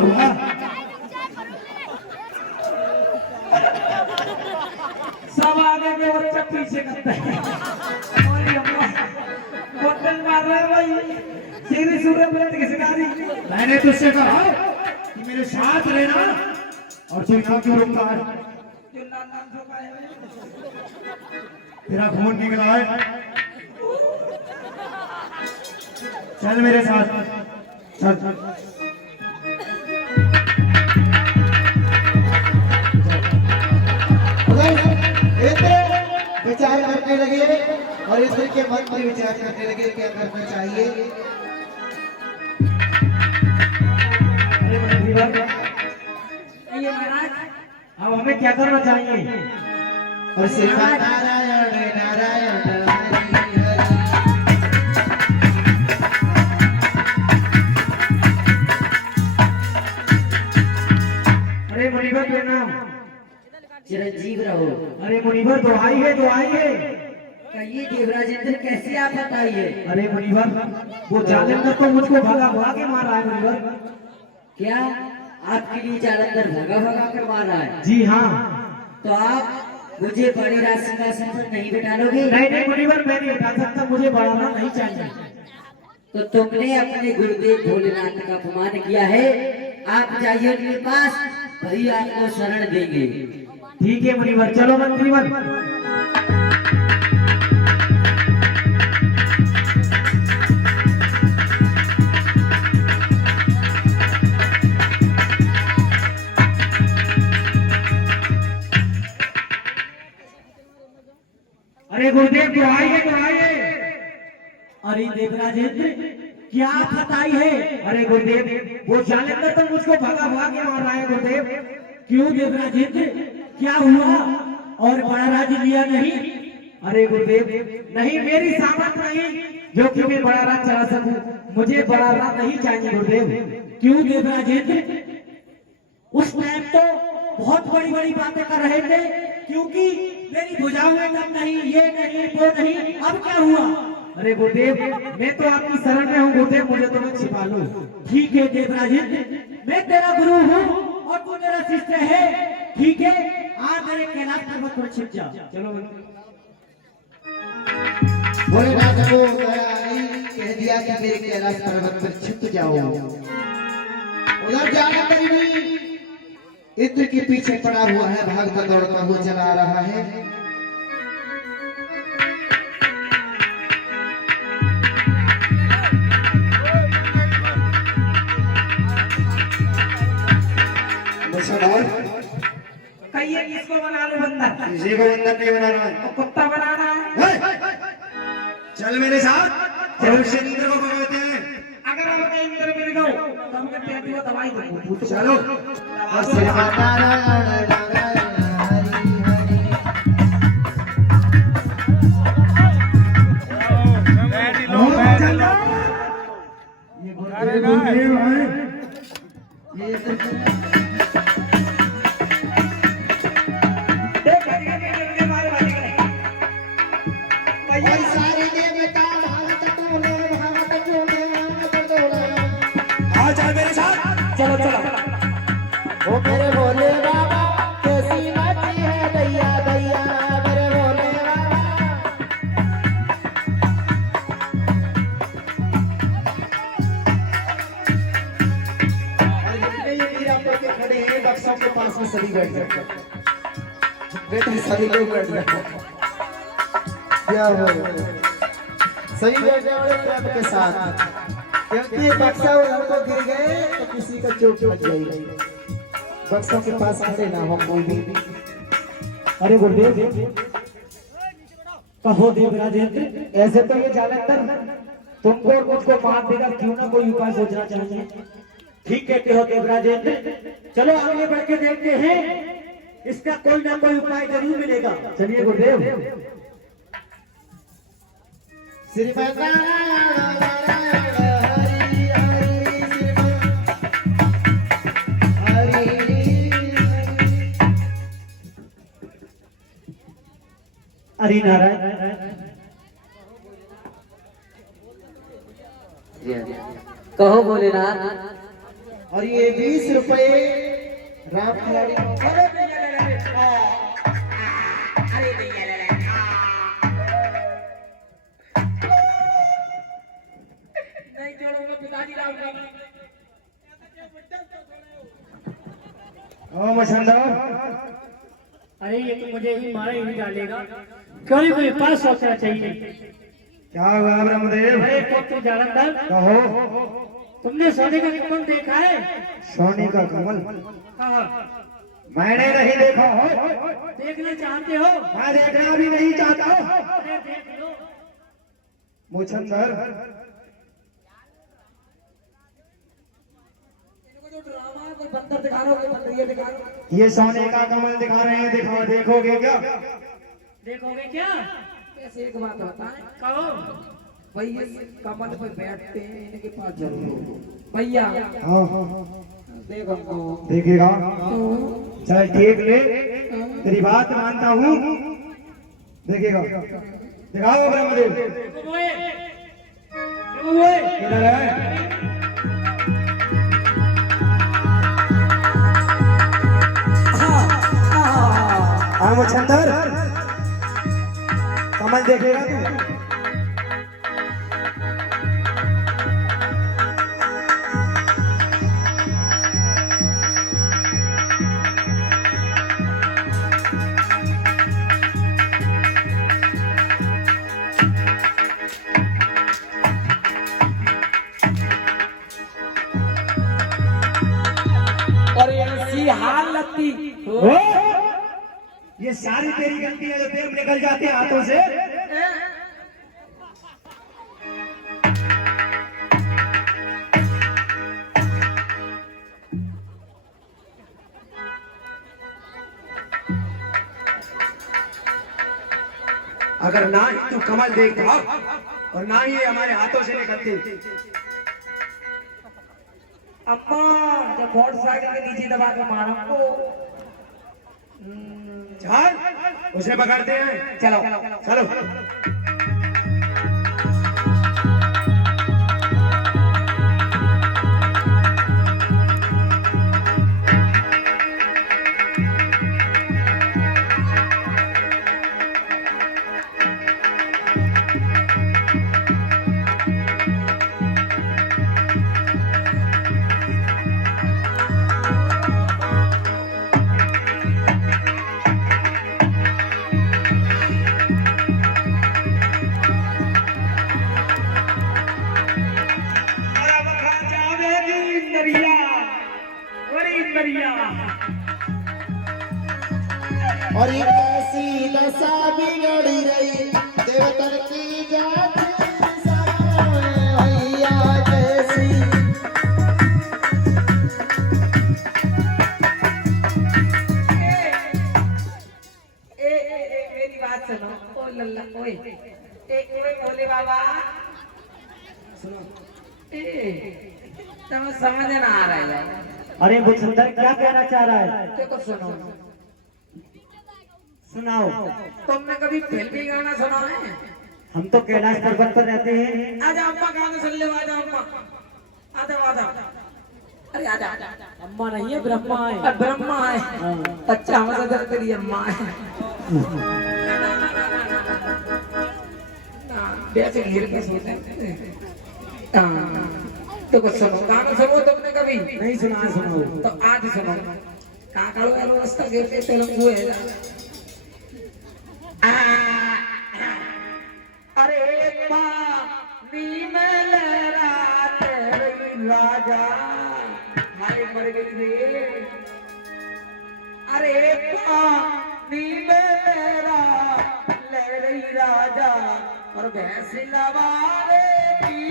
हुआ? सब आगे के बच्चा पीछे करता है। अरे अम्मा, बोतल मार रहा है भाई। सीधी सूरत में किसकारी? मैंने तुझसे कहा कि मेरे साथ रहना, और तू यहाँ क्यों रुका है? जो नाम ठोका है। तेरा खून निकला है, चल मेरे साथ चल। विचार करने लगे और इस के मन में विचार करने लगे क्या करना चाहिए। ये महाराज, अब हमें क्या करना चाहिए? और श्रीमान नारायण नारायण हरि हरि। अरे मुनिवर प्रणाम। चिरंजीव रहो। अरे मुनिवर दुआई है, दुआई है। कहिए देवराज इंद्र कैसे आप बताइए। अरे मुनिवर, वो जालंधर तो मुझको भगा भगा के मार रहा है मुनिवर। क्या आपके लिए जालंधर भगा भगा कर मार रहा है? जी हाँ। तो आप मुझे बड़े राज सिंहासन पर नहीं बिठालोगे? नहीं नहीं मुनिवर, मैं नहीं उठा सकता, मुझे बढ़ाना नहीं चाहिए। तो तुमने अपने गुरुदेव भोलेनाथ का अपमान किया है। आप जाइए उनके पास, वही आपको शरण देंगे। ठीक है मुनिवर, चलो मंत्रीवर। अरे गुरुदेव दुआई है, दुआई है। अरे देवराजेंद्र, क्या आफत आई है? अरे गुरुदेव, वो जालंधर तो मुझको भगा भगा के मार रहा है गुरुदेव। क्यों देवराजेंद्र, क्या हुआ? और बड़ा राज लिया नहीं? अरे गुरुदेव, नहीं, मेरी सामर्थ नहीं जो कि मैं बड़ा राज चला सकूं। मुझे बड़ा राज नहीं चाहिए गुरुदेव। क्यों देवराजेंद्र? उस टाइम तो बहुत बड़ी बड़ी बातें कर रहे थे, क्योंकि मेरी भुजाओं में दम नहीं, ये नहीं, वो नहीं। अब क्या हुआ? अरे गुरुदेव, मैं तो आपकी शरण में हूँ गुरुदेव, मुझे तो मत छिपा लो। ठीक है देवराजेंद्र, मैं तेरा गुरु हूँ और तू मेरा शिष्य है। ठीक है, आज मेरे कैलाश पर्वत पर छिप जा। चलो भोलेनाथ को दया आई, कह दिया कि मेरे कैलाश पर्वत पर छिप जाओ। उधर जालंधर भी इंद्र के पीछे पड़ा हुआ है, भागता दौड़ता हुआ चला आ रहा है। कहिए किसको बना लो बंदर? किसी को बंधन नहीं बनाना है, तो कुत्ता बनाना है। चल मेरे साथ, जब से इंद्र को भगाते हैं। अगर हम इंद्र मिल गए तो हम कहते हैं वो दवाई दो। चलो। और श्रीमान नारायण नारायण हरि हरि। ये गुरुदेव हैं। और सारे देवता भागत डोले, भागत डोले, भागत डोले। आ जा मेरे साथ, चलो चलो। ओ मेरे भोले बाबा, कैसी नाची है दैया दैया, मेरे भोले बाबा। और जितने ये वीर आप लोग के खड़े हैं, बक्सों के पास में सभी बैठ जाते हैं। बेटे सभी लोग बैठ जाते हैं। क्या हो, सही बैठने वाले प्रेम के साथ, क्योंकि बक्सा उधर को गिर गए तो किसी का चोट लग जाएगी। बक्सों के पास खड़े ना हो कोई भी। अरे गुरुदेव, कहो देवराजेंद्र, ऐसे तो ये जालंधर तुमको और मुझको मार देगा, क्यों ना कोई उपाय सोचना चाहिए। ठीक कहते हो देवराजेंद्र, चलो आगे बढ़ के देखते हैं, इसका कोई ना कोई उपाय जरूर मिलेगा। चलिए गुरुदेव। श्रीमान नारायण नारायण हरि हरि, श्रीमान हरि हरि नारायण। कहो भोलेनाथ, और ये 20 रुपए राम खिलाड़ी को। अरे भैया ले ले अरे भैया ले ले नहीं जोड़ूंगा पिताजी लाऊंगा ओ मछंदर, अरे ये तो मुझे ही मारे ही डालेगा, क्यों नहीं कोई पास सोचना चाहिए। क्या हुआ ब्रह्मदेव? अरे पुत्र जालंधर, कहो। तुमने सोने का कमल देखा है? सोने का कमल हाँ, मैंने नहीं देखा हो। देखना चाहते हो? मैं देखना भी नहीं चाहता। अरे देख लो। मुछंदर, ड्रामा कोई बंदर दिखा रहा हो, कोई बंदर ये दिखा रहा हो। ये सोने का कमल दिखा रहे हैं, दिखा देखोगे क्या? देखोगे क्या? कैसे एक बात बताएं कहो। भाई ये कमल पे बैठते हैं इनके पास जरूर हो भैया हाँ हाँ देखो देखेगा। तो चल ठीक ले, तेरी बात मानता हूँ। देखेगा, दिखाओ ब्रह्मदेव। देखो बोए, देखो बोए। किधर है? हाँ मुछंदर, कमल देखेगा तू? और ऐसी हालत थी ओ, ये सारी तेरी गलती है जो तेरे निकल जाते हैं हाथों से। अगर ना ही तू कमल देखता और ना ही ये हमारे हाथों से निकलती, अम्मा जब मोटरसाइकिल के नीचे दबा के मारा को चल उसे पकड़ते हैं। चलो चलो और ये कैसी दशा बिगड़ी रही देवतर की जाति भैया जैसी। मेरी बात सुनो ओ लल्ला ओए ओए भोले बाबा सुनो तुम्हें समझ ना आ रहा है। अरे मुछंदर क्या कहना चाह रहा है? देखो सुनो सुनाओ। तुमने कभी फिल्मी गाना सुना है? हम तो कैलाश पर्वत पर रहते हैं। आजा अम्मा गाना सुन ले आजा अम्मा आजा आजा अरे आजा अम्मा नहीं है ब्रह्मा है। अरे ब्रह्मा है अच्छा हमसे तो तेरी अम्मा है ना वैसे गिर के सोते हैं। तो कुछ सुनो गाना सुनो तुमने कभी नहीं सुना, सुनो। तो आज सुनो काकालो वालो रास्ता गिरते तेलुगु है अरे पानी में लहराते राजा हाय मर गए अरे पानी में लहरा ले रही राजा और भैंस लवारेगी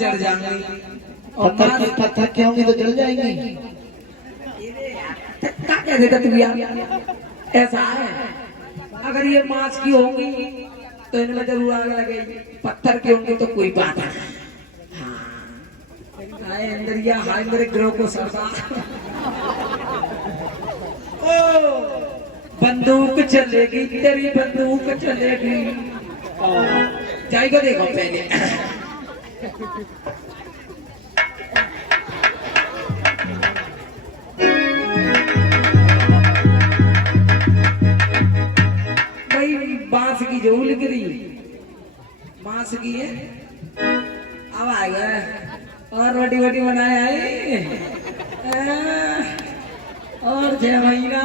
चढ़ जाएंगे और पत्थर की होंगी तो जल जाएंगी। क्या कह देता तू यार? ऐसा है, अगर ये मांस की होंगी तो इनमें जरूर आग लगेगी, पत्थर की होंगी तो कोई बात नहीं। हाय इंद्रिया, हाय मेरे ग्रह को सरदार। ओ बंदूक चलेगी, तेरी बंदूक चलेगी। जाएगा देखो पहले। भाई बांस की जो लिख रही, बांस की है। अब आ गया और रोटी वोटी बनाया है और 6 महीना।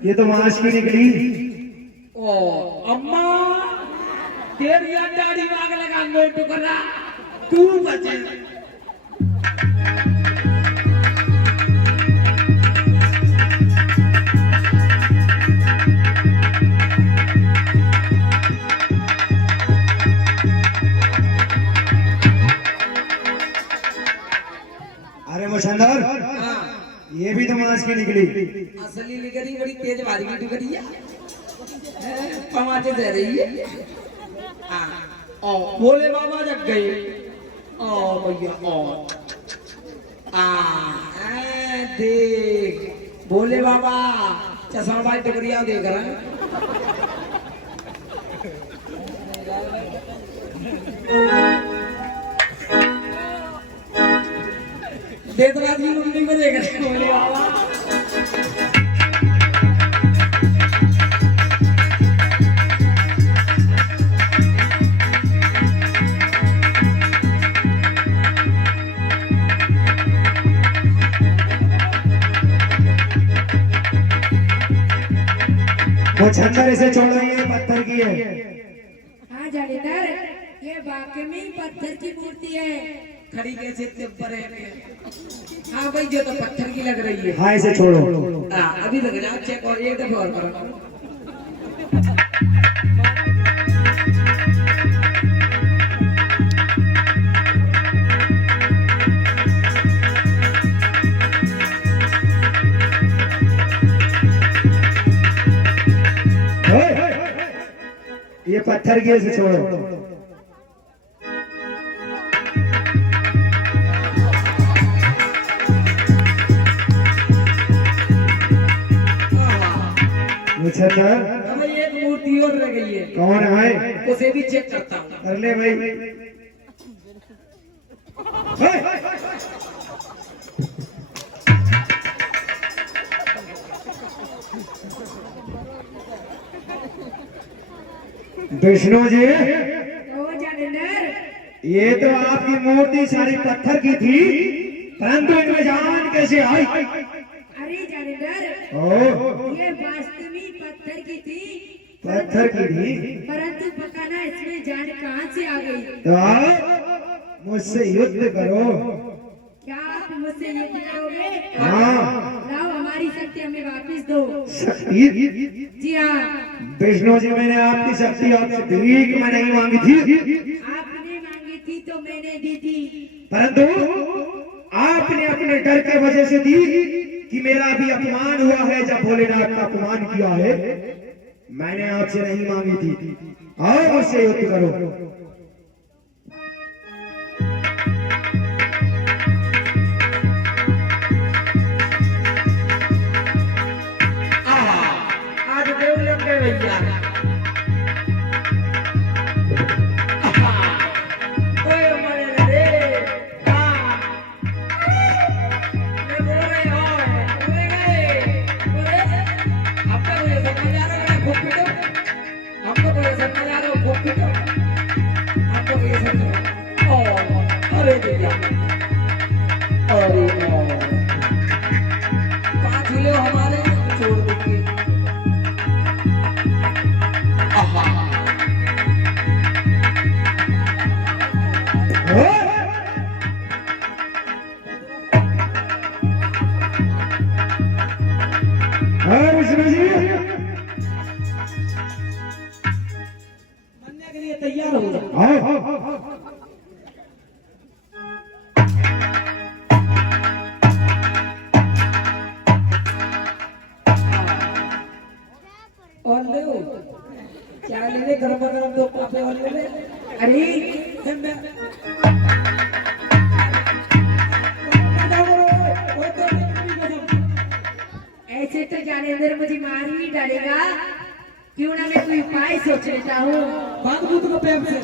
ये तो मांस की निकली। ओ अम्मा तेरी दाढ़ी आग लगा नोट करा, तू बचे। अरे मुशंदर, ये भी तो मांस की निकली। असली निकली, बड़ी तेज भारी की निकली है, पमाचे दे रही है। ओ बोले बाबा जग गए। ओ भैया ओ देख बोले बाबा चश्मा भाई टकरिया देख रहा है। देवराज जी मुंडी में देख रहे बोले बाबा। मुशंदर इसे छोड़ो, ये पत्थर की है। हाँ जालीदार, ये वाकई में पत्थर की मूर्ति है। खड़ी कैसे इतने ऊपर है? हाँ भाई जो तो पत्थर की लग रही है। हाँ इसे छोड़ो। अभी लग जाओ, चेक और एक दफा और करो। ये पत्थर की, इसे छोड़ो। हमें एक मूर्ति और रह गई है। कौन है? उसे भी चेक करता हूँ। कर ले भाई। विष्णु जी, ओ जालीदार, ये तो आपकी मूर्ति सारी पत्थर की थी, परंतु इनमें जान कैसे आई? अरे जालीदार, ओ, ये वास्तव में पत्थर की थी, पत्थर की थी, परंतु पता ना इसमें जान कहाँ से आ गई। तो आप मुझसे युद्ध करो। क्या आप मुझसे युद्ध करोगे? हाँ। लाओ हमारी शक्ति हमें वापस दो। शक्ति? जी हाँ, विष्णु जी, मैंने आपकी शक्ति आपसे भीख में नहीं मांगी थी, आपने मांगी थी तो मैंने दी थी, परंतु आपने अपने डर के वजह से दी कि मेरा भी अपमान हुआ है। जब भोलेनाथ का अपमान किया है, मैंने आपसे नहीं मांगी थी। आओ मुझसे युद्ध करो। आज देव लग गए भैया। ओए मरे रे, मैं बोल रहे हो, बोले गए, बोले आपका कोई समझ आ रहा है? खूब पीटो, हमको कोई समझ आ रहा है? खूब पीटो। और इसमें जी बनने के लिए तैयार हो जाओ। आओ और ले क्या ले ले, गरम गरम दो पापे और ले ले। अरे ऐसे तो ज्ञानेंद्र मुझे मार ही डालेगा, क्यों ना मैं कोई उपाय सोच लेता हूँ। बांध दूध को पैप से।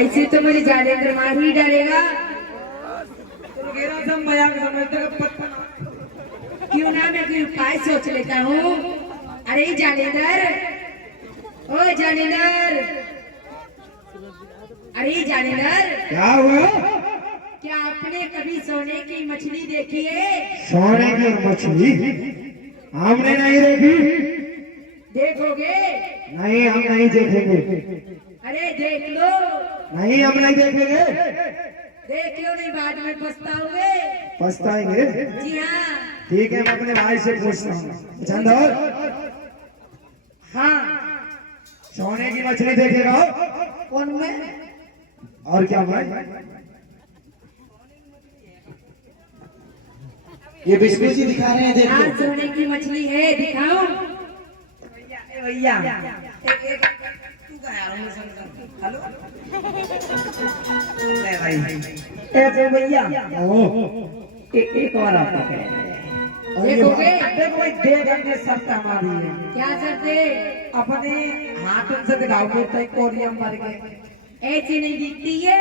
ऐसे तो मुझे ज्ञानेंद्र मार ही डालेगा, सब मजाक समझते हैं, पत्ता क्यों ना मैं कोई उपाय सोच लेता हूँ। अरे ज्ञानेंद्र, ओ ज्ञानेंद्र, अरे ज्ञानेंद्र, क्या हुआ? क्या आपने कभी सोने की मछली देखी है? सोने की मछली हमने नहीं देखी। देखोगे? नहीं, हम नहीं देखेंगे। अरे देख लो, नहीं, हम नहीं देखेंगे। देख लो, नहीं बाद में पछताओगे। पछताएंगे? जी हाँ। ठीक है, मैं अपने भाई से पूछता हूँ। चंदौर, हाँ, सोने की मछली देखेगा? कौन में? और क्या भाई? ये विष्णु जी दिखा रहे हैं, हाँ देखो। सोने की मछली है, दिखाओ। भैया एक तू का यार हमें समझ। हेलो ले भाई ए भैया एक और आपका देखोगे? देखो भाई, देख हमने शर्त हमारी है। क्या करते? अपने हाथों से दिखाओगे तो कोरियम मर गए। ऐसी नहीं दिखती है,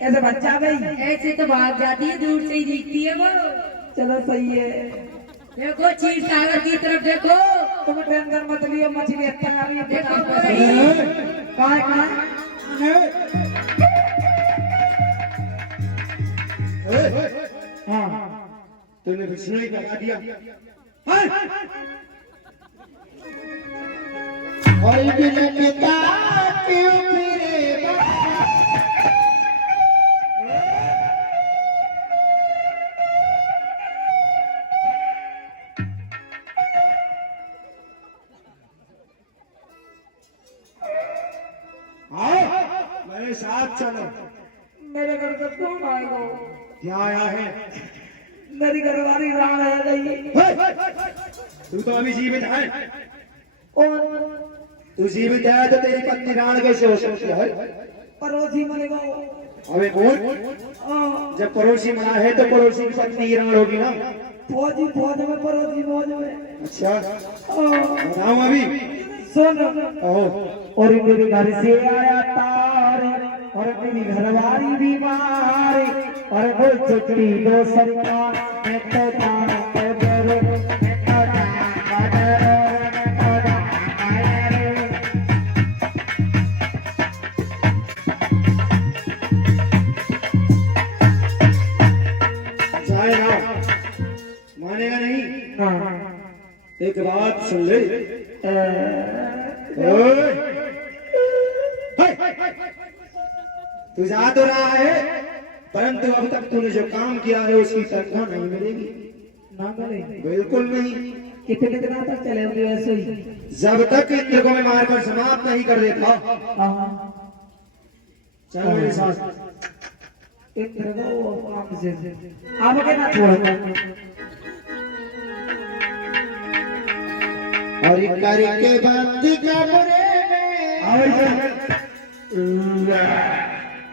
ऐसे बच्चा भाई, ऐसे तो भाग जाती है, दूर से ही दिखती है वो। चलो सही है। देखो क्षीर सागर की तरफ देखो। तुम टेंशन मत लियो, मछली अच्छा आ रही है। देखो कहाँ हाँ, तूने विष्णु ही बता दिया। और बिन पिता क्यों फिरे मेरे साथ चलो। मेरे घर से कौन आएगा? क्या आया है? मेरी घरवाली राण है गई। तू तो अभी जीवित है। कौन? तू जीवित है तो तेरी पत्नी राण कैसे हो सकती है? पड़ोसी मरेगा। अबे बोल, जब पड़ोसी मना है तो पड़ोसी की पत्नी राण होगी ना? फौजी फौज में, पड़ोसी फौज में। अच्छा, बताओ अभी। सुन, ओहो, और मेरे घर से आया तार, और मेरी घरवाली बीमार, और वो छुट्टी दो सरकार, मैं तो जान कदर, मैं तो जान कदर, मैं तो जान कदर। जाएगा, मानेगा नहीं। एक बात सुन ले। ओए, तू जा तो रहा है, परंतु अब तक तूने जो काम किया है उसकी तनख्वाह नहीं मिलेगी। ना मिले? बिल्कुल नहीं। कितना तक चले होंगे ऐसे ही? जब तक इंद्र को मैं मारकर समाप्त नहीं कर देता। चल मेरे साथ। इंद्र को काम से आप के ना छोड़ो। और करके बंद कमरे में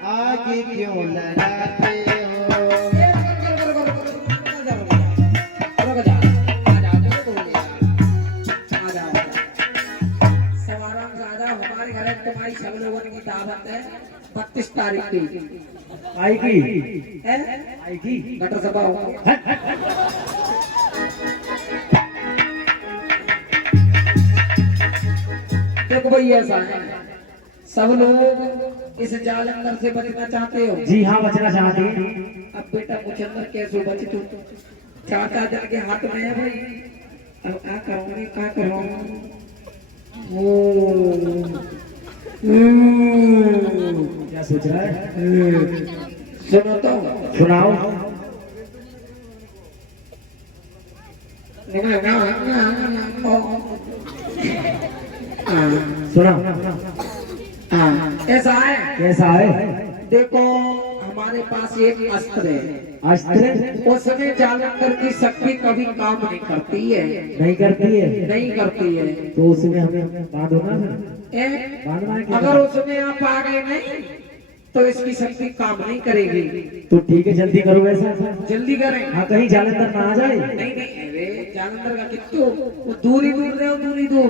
आगे क्यों लगाते हो? सवाराम ज्यादा हमारे घर तुम्हारी सब लोगों की दावत है 32 तारीख की। आएगी, आएगी गटर सभा होगी। देखो भाई ऐसा है, सब लोग इस जालंधर से बचना चाहते हो। जी हाँ, बचना चाहते हैं। अब बेटा कुछ अंदर कैसे बच तू, चाहता जल के हाथ में है भाई। अब क्या करोगे, क्या करो? क्या सोच रहा है? सुनो तो, सुनाओ। सुना। ऐसा है, कैसा है? देखो हमारे पास एक अस्त्र है। अस्त्र? उसमें जालंधर की शक्ति कभी काम नहीं करती है। नहीं करती है? नहीं करती है। तो उसमें हमें बांधो ना फिर। बांधना है क्या? अगर उसमें आप आ गए नहीं तो इसकी शक्ति काम नहीं करेगी। तो ठीक है, जल्दी करो वैसा। जल्दी करें। हाँ, कहीं जालंधर ना आ जाए। नहीं नहीं, अरे जालंधर का कितने वो दूरी दूर रहे हो, दूरी दूर।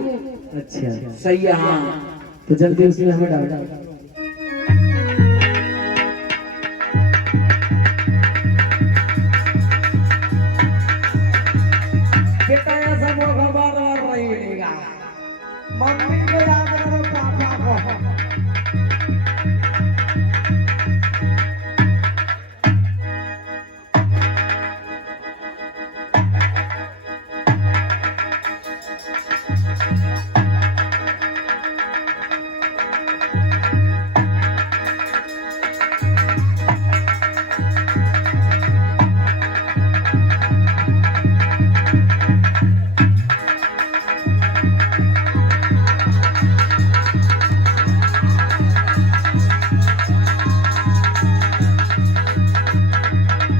अच्छा, सही है। हाँ तो जल्दी उसमें हमें डाल। बेटा ऐसा मौका बार बार नहीं मिलेगा। मम्मी को याद करो, पापा को।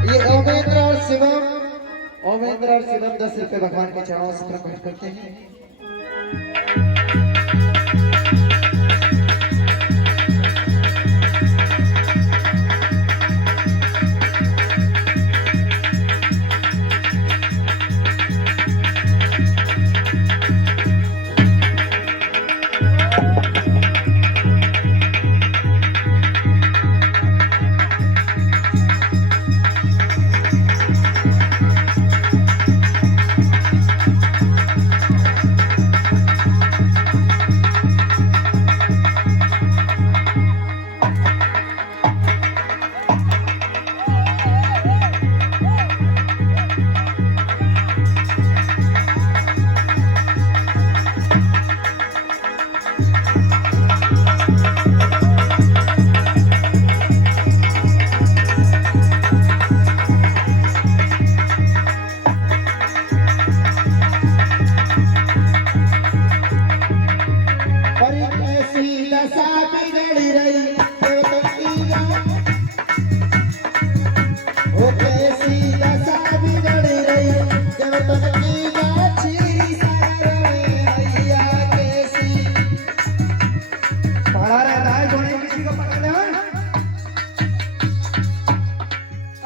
ये ओमेंद्र और शिवम 10 रुपए भगवान के चरणों से प्रकट करते हैं।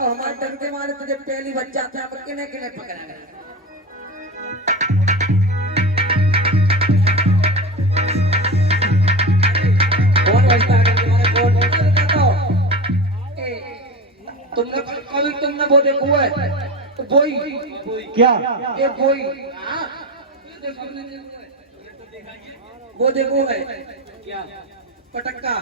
हमारे डरते मारे तुझे पहली बच्चा था, अब किने किने पकड़ा गया। कौन बचता है तुम्हारे? कौन बताओ? तुमने कभी तुमने वो देखो है बोई? क्या? ये बोई, वो देखो है क्या? पटक्का।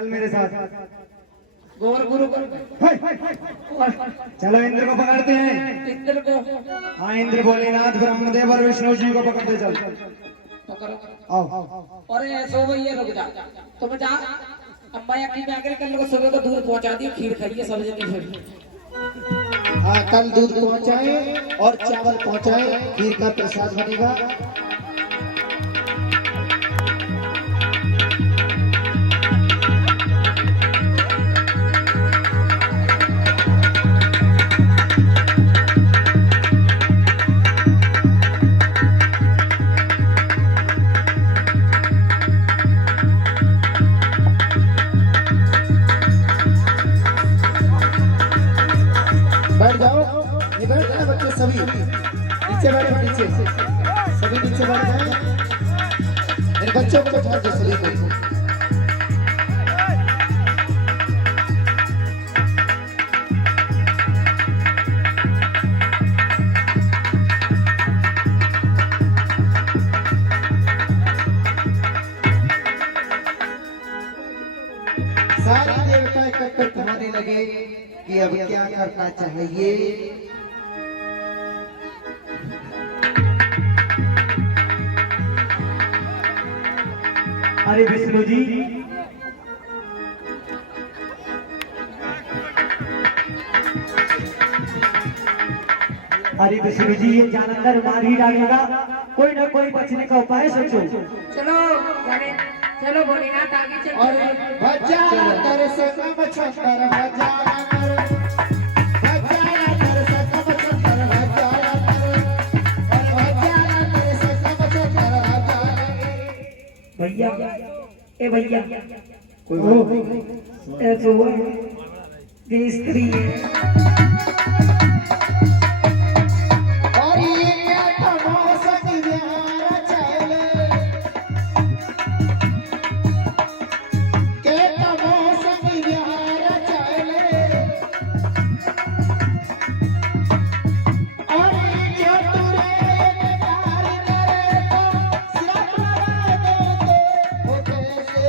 चल मेरे साथ। गौर गुरु को चलो इंद्र को पकड़ते हैं। इंद्र को हाँ इंद्र भोलेनाथ ब्रह्मदेव और विष्णु जी को पकड़ते चल। पकड़ो। आओ। अरे ऐसो भैया रुक जा, तुम जा अम्मा या की आकर कल को सुबह को दूध पहुंचा दियो, खीर खाइए सब जने फिर। हाँ कल दूध पहुंचाए और चावल पहुंचाए, खीर का प्रसाद बनेगा। बैठ जाओ, ये बैठ जाए बच्चे सभी, नीचे बैठे, नीचे सभी नीचे बैठ जाए। इन बच्चों को बैठा दो सभी को। सारे देवता एकत्रित होने लगे कि अब क्या करना चाहिए। अरे विष्णु जी, अरे विष्णु जी, ये जानकर मार ही डालेगा, कोई ना कोई बचने का उपाय सोचो। चलो जाने, चलो भोलेनाथ आगे चल। और बचाना कर सकम छतर बचाना कर, बचाना कर सकम छतर बचाना कर, और बचाना कर सकम छतर बचाना। भैया ए भैया कोई ऐसो ये स्त्री है। और ये क्या तमाशा की बिहार चले, के तमाशा की बिहार चले। और ये जो तुरे प्यार करे तो सिर्फ लगा दो तो वो कैसे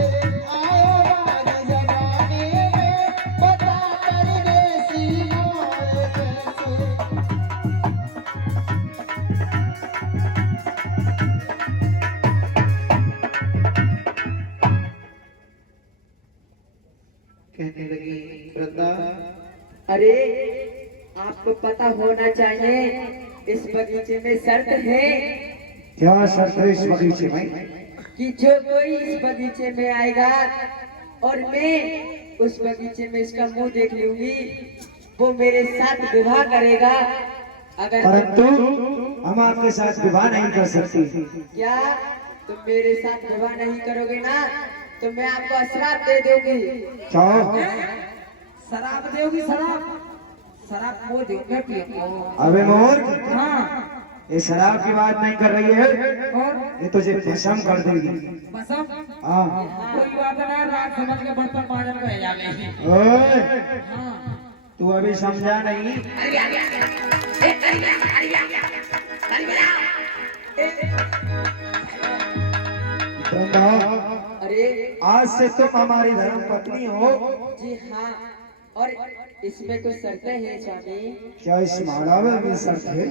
आए बार जमाने में, बता परदेसी मोरे कैसे। कहने लगी वृंदा, अरे आपको पता होना चाहिए इस बगीचे में शर्त है क्या शर्त है इस बगीचे में? कि जो कोई इस बगीचे में आएगा और मैं उस बगीचे में इसका मुंह देख लूंगी, वो मेरे साथ विवाह करेगा। अगर परंतु हम आपके साथ विवाह नहीं कर सकते। क्या तुम मेरे साथ विवाह नहीं करोगे ना, तो मैं आपको श्राप दे दूंगी। क्यों? शराब दोगी? शराब शराब वो देंगे पियो। अबे मोर, हाँ ये शराब की बात नहीं कर रही है, और ये तुझे भस्म कर देगी। बसम हाँ। कोई बात ना, रात समझ के बर्तन मांजन को जावे। ओए, हाँ तू अभी समझा नहीं। वृंदा, अरे आज से तुम हमारी धर्म पत्नी हो। जी हाँ, और इसमें कुछ शर्तें हैं स्वामी। क्या इस माला में भी शर्त है?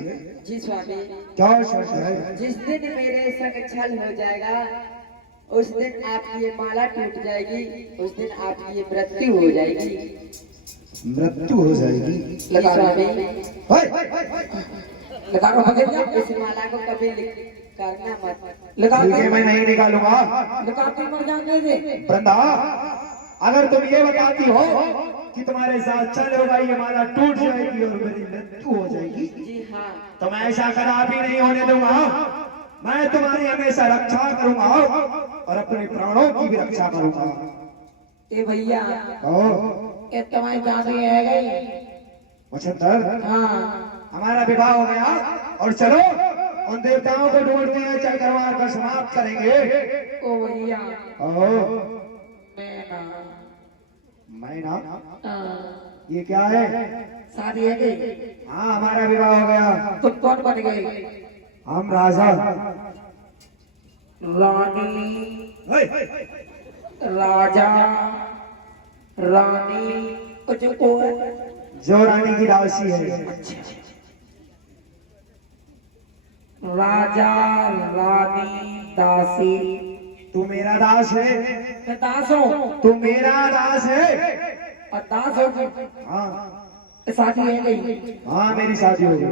जी स्वामी, क्या शर्त है? जिस दिन मेरे संग छल हो जाएगा उस दिन आपकी ये माला टूट जाएगी, उस दिन आपकी ये मृत्यु हो जाएगी। मृत्यु हो जाएगी। जी स्वामी, लगा को पकड़ जा। इस माला को कभी करना मत। लगा ठीक है, मैं नहीं निकालूंगा। लगा के मर जाएंगे दे। वृंदा, अगर तुम ये बताती हो कि तुम्हारे साथ चल होगा, ये माला टूट जाएगी और मेरी मृत्यु हो जाएगी, जी हाँ, तो मैं ऐसा कदापि नहीं होने दूंगा। मैं तुम्हारी हमेशा रक्षा करूंगा और अपने प्राणों की भी रक्षा करूंगा। ए भैया कहो। ये तुम्हारी जाती है गई। वचनधर, हाँ हमारा विवाह हो गया और चलो उन देवताओं को ढूंढते हैं, चल करवार का समाप्त करेंगे। ओ भैया ओह, मैं ना मैं ना, ये क्या है? शादी है गई। हाँ, हमारा विवाह हो गया। तुम कौन बन गई? हम राजा। रानी, राजा, रानी कुछ को है जो रानी की दासी है। राजा रानी दासी। तू मेरा दास है, मैं दास हूँ। तू मेरा दास है। और दास हो हाँ शादी है गई। हाँ मेरी शादी हो गई।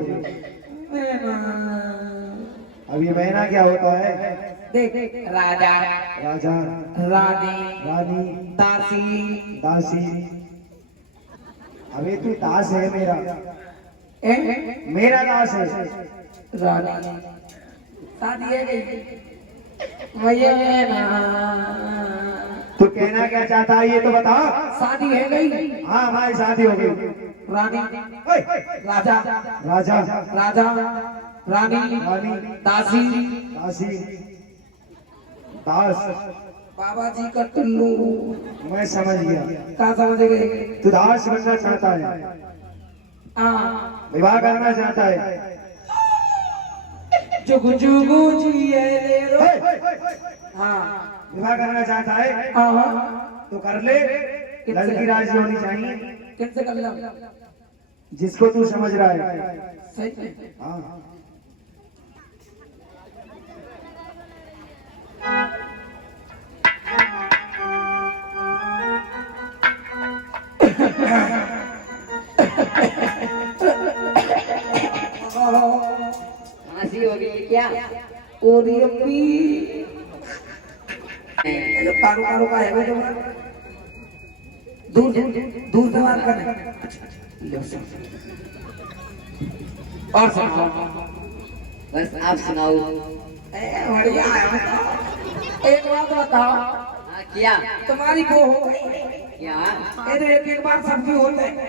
अब ये महीना क्या होता है? देख राजा राजा रानी रानी दासी। दासी। अबे तू दास है मेरा, ए? मेरा दास है। रानी शादी है गई। भैया तू कहना क्या चाहता है ये तो बता। शादी है गई। हाँ हमारी शादी हो गई। रानी ओए, राजा राजा राजा रानी रानी दासी। दासी दास। बाबा जी का टुल्लू। मैं समझ गया। क्या समझ गए? तू दास बनना चाहता है, हाँ विवाह करना चाहता है। जुगु जुगु जी ले रो। हाँ विवाह करना चाहता है हाँ तो कर ले। लड़की राजी होनी चाहिए, कैसे कर लो? जिसको तू समझ रहा है। सही है। हाँ हंसी हो गई क्या? ओरी अम्मी ये कारो कारो का है जो दूर दूर से बात करना। और सुनाओ। बस आप सुनाओ। बढ़िया है। एक बात बताओ, हाँ क्या? तुम्हारी वो हो गई क्या? ये तो एक बार सब्जी होते हैं।